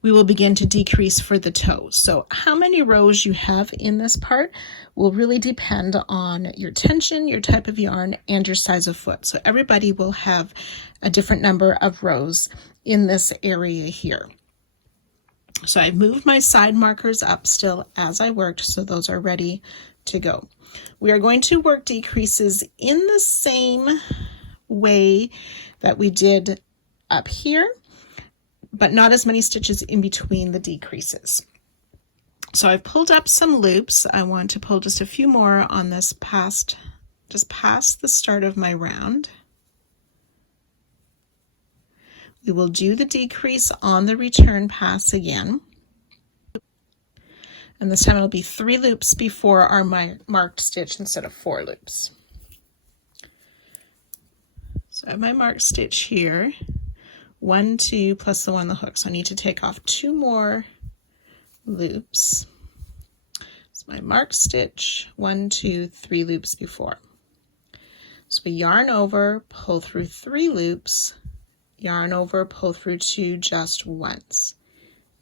we will begin to decrease for the toe. So how many rows you have in this part will really depend on your tension, your type of yarn, and your size of foot. So everybody will have a different number of rows in this area here. So I've moved my side markers up still as I worked, so those are ready to go. We are going to work decreases in the same way that we did up here, but not as many stitches in between the decreases. So I've pulled up some loops. I want to pull just a few more on this just past the start of my round. We will do the decrease on the return pass again. And this time it'll be 3 loops before our marked stitch instead of 4 loops. So I have my marked stitch here. 1, 2, plus the one on the hook. So I need to take off 2 more loops. So my marked stitch, 1, 2, 3 loops before. So we yarn over, pull through 3 loops, yarn over, pull through 2 just once,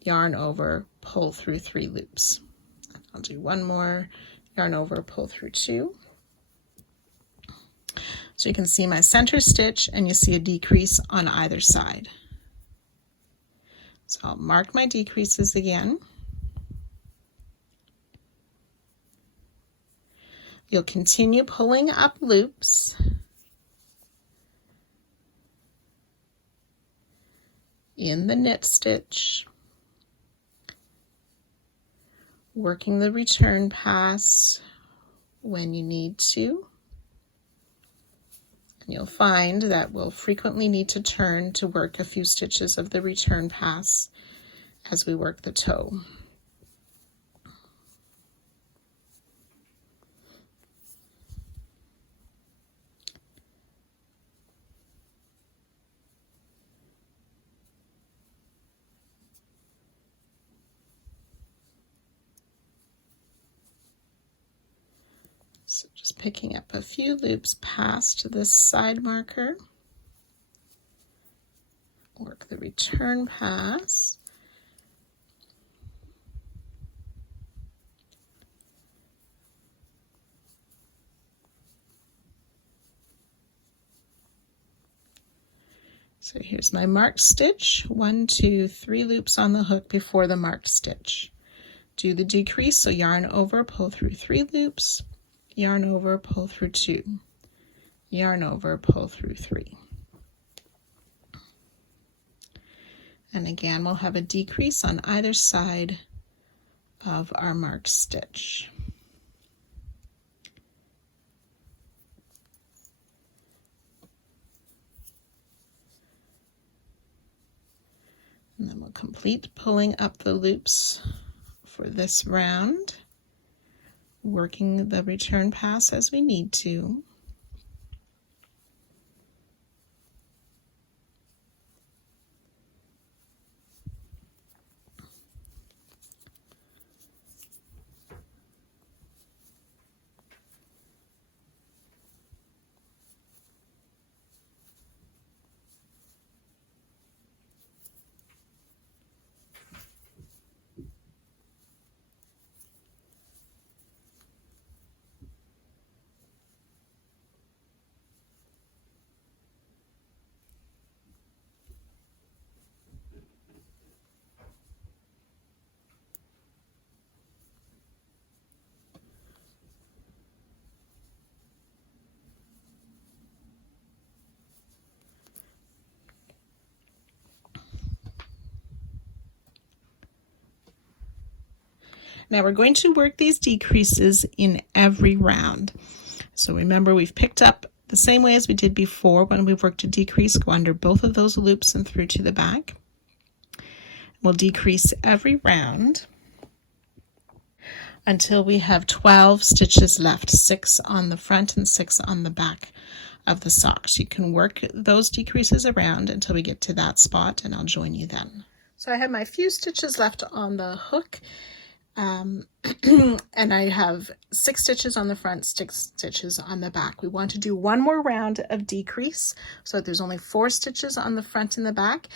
yarn over, pull through 3 loops. I'll do 1 more, yarn over, pull through 2. So you can see my center stitch and you see a decrease on either side. So I'll mark my decreases again. You'll continue pulling up loops. In the knit stitch, working the return pass when you need to. And you'll find that we'll frequently need to turn to work a few stitches of the return pass as we work the toe. So just picking up a few loops past this side marker, work the return pass, so here's my marked stitch, 1, 2, 3 loops on the hook before the marked stitch. Do the decrease, so yarn over, pull through 3 loops, yarn over, pull through 2, yarn over, pull through 3. And again, we'll have a decrease on either side of our marked stitch. And then we'll complete pulling up the loops for this round, working the return pass as we need to. Now we're going to work these decreases in every round. So remember, we've picked up the same way as we did before. When we've worked a decrease, go under both of those loops and through to the back. We'll decrease every round until we have 12 stitches left, 6 on the front and 6 on the back of the socks. You can work those decreases around until we get to that spot, and I'll join you then. So I have my few stitches left on the hook. And I have 6 stitches on the front, 6 stitches on the back. We want to do one more round of decrease so that there's only 4 stitches on the front and the back.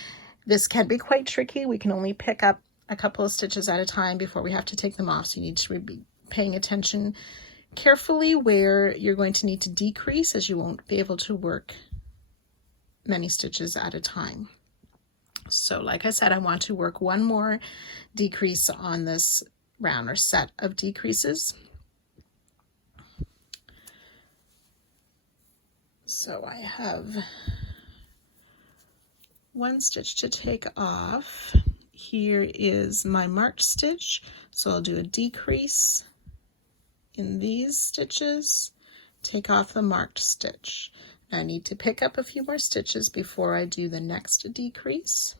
This can be quite tricky. We can only pick up a couple of stitches at a time before we have to take them off. So you need to be paying attention carefully where you're going to need to decrease, as you won't be able to work many stitches at a time. So like I said, I want to work one more decrease on this round or set of decreases. So I have 1 stitch to take off. Here is my marked stitch, so I'll do a decrease in these stitches, take off the marked stitch. Now I need to pick up a few more stitches before I do the next decrease.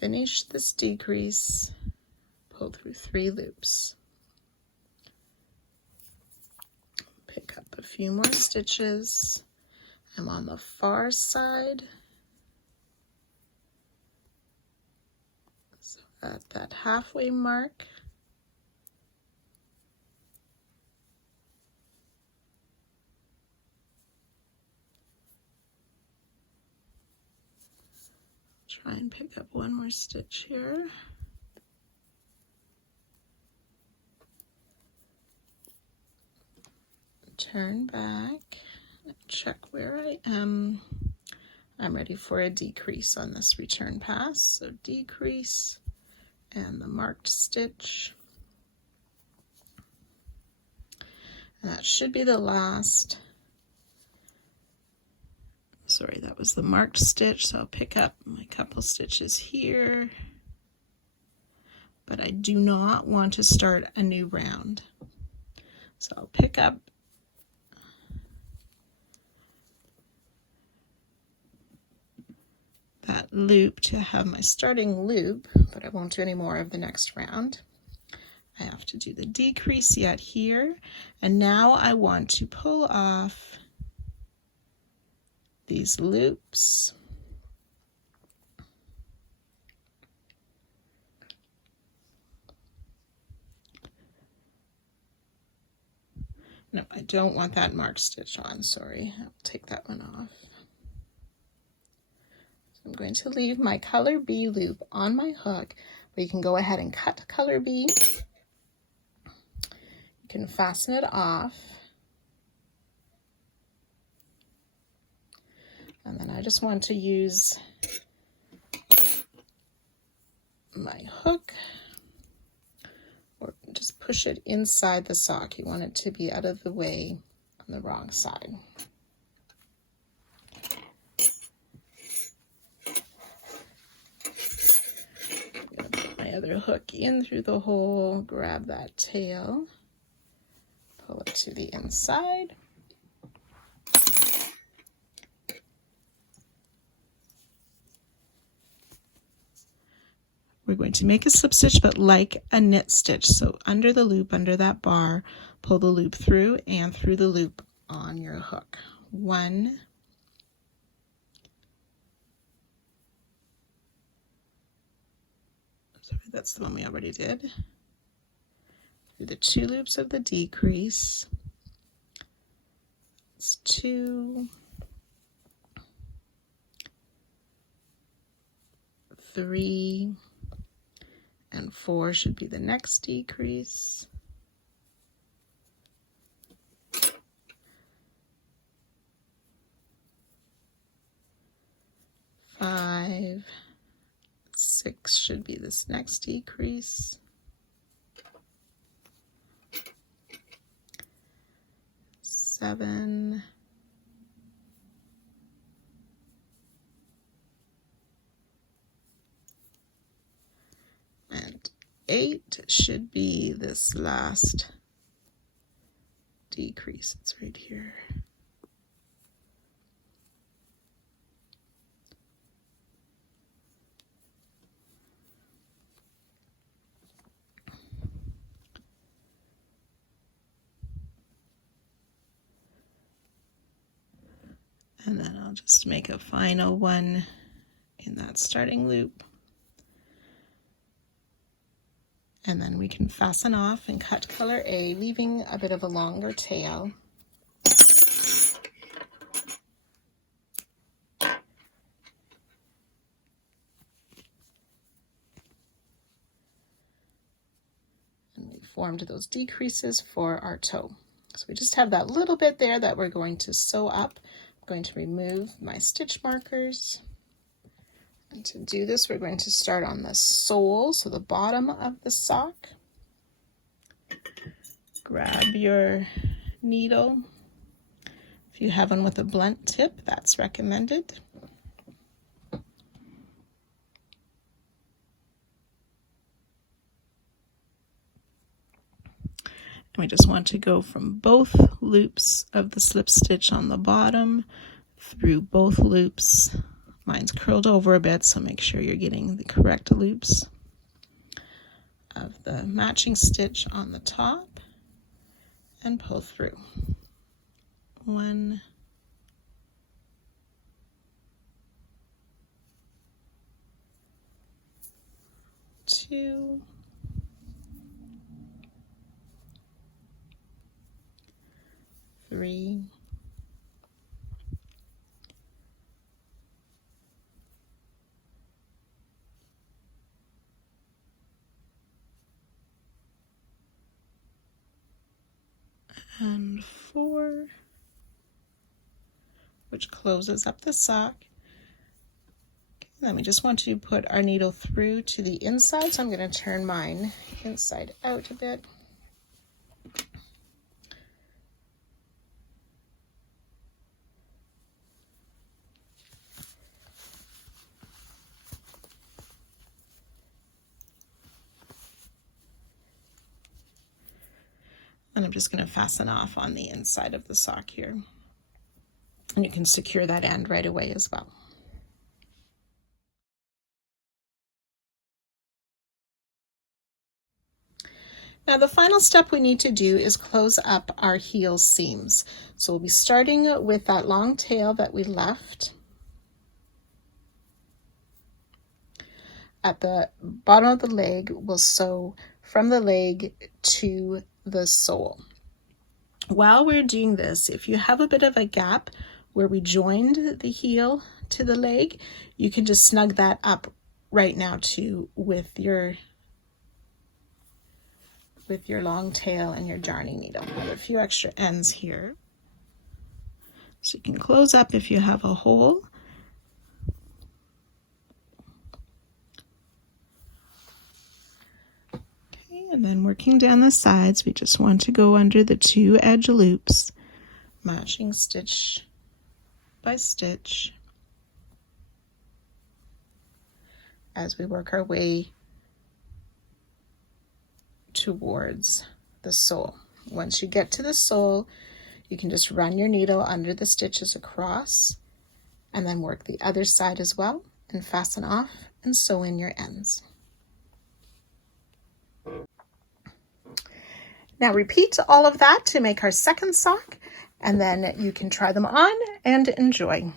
Finish this decrease, pull through 3 loops. Pick up a few more stitches. I'm on the far side. So at that halfway mark, try and pick up one more stitch here. Turn back, check where I am. I'm ready for a decrease on this return pass. So decrease and the marked stitch. And that should be the last. Sorry, that was the marked stitch, so I'll pick up my couple stitches here. But I do not want to start a new round. So I'll pick up that loop to have my starting loop, but I won't do any more of the next round. I have to do the decrease yet here, and now I want to pull off these loops. No, I don't want that marked stitch on, sorry. I'll take that one off. So I'm going to leave my color B loop on my hook, but you can go ahead and cut color B. You can fasten it off. And then I just want to use my hook, or just push it inside the sock. You want it to be out of the way on the wrong side. I'm going to put my other hook in through the hole, grab that tail, pull it to the inside. We're going to make a slip stitch, but like a knit stitch. So under the loop, under that bar, pull the loop through and through the loop on your hook. 1, sorry, that's the one we already did. Through the 2 loops of the decrease. It's 2, 3, and 4 should be the next decrease. 5, 6 should be this next decrease. 7, 8 should be this last decrease. It's right here. And then I'll just make a final one in that starting loop. And then we can fasten off and cut color A, leaving a bit of a longer tail. And we formed those decreases for our toe. So we just have that little bit there that we're going to sew up. I'm going to remove my stitch markers. And to do this, we're going to start on the sole, so the bottom of the sock. Grab your needle. If you have one with a blunt tip, that's recommended. And we just want to go from both loops of the slip stitch on the bottom through both loops. Mine's curled over a bit, so make sure you're getting the correct loops of the matching stitch on the top and pull through. 1, 2, 3, 4, which closes up the sock. Okay, then we just want to put our needle through to the inside, so I'm going to turn mine inside out a bit. And I'm just going to fasten off on the inside of the sock here. And you can secure that end right away as well. Now the final step we need to do is close up our heel seams. So we'll be starting with that long tail that we left. At the bottom of the leg, we'll sew from the leg to the sole. While we're doing this, if you have a bit of a gap where we joined the heel to the leg, you can just snug that up right now too with your long tail and your darning needle. I have a few extra ends here, so you can close up if you have a hole. And then working down the sides, we just want to go under the 2 edge loops, matching stitch by stitch as we work our way towards the sole. Once you get to the sole, you can just run your needle under the stitches across and then work the other side as well and fasten off and sew in your ends. Now repeat all of that to make our second sock, and then you can try them on and enjoy.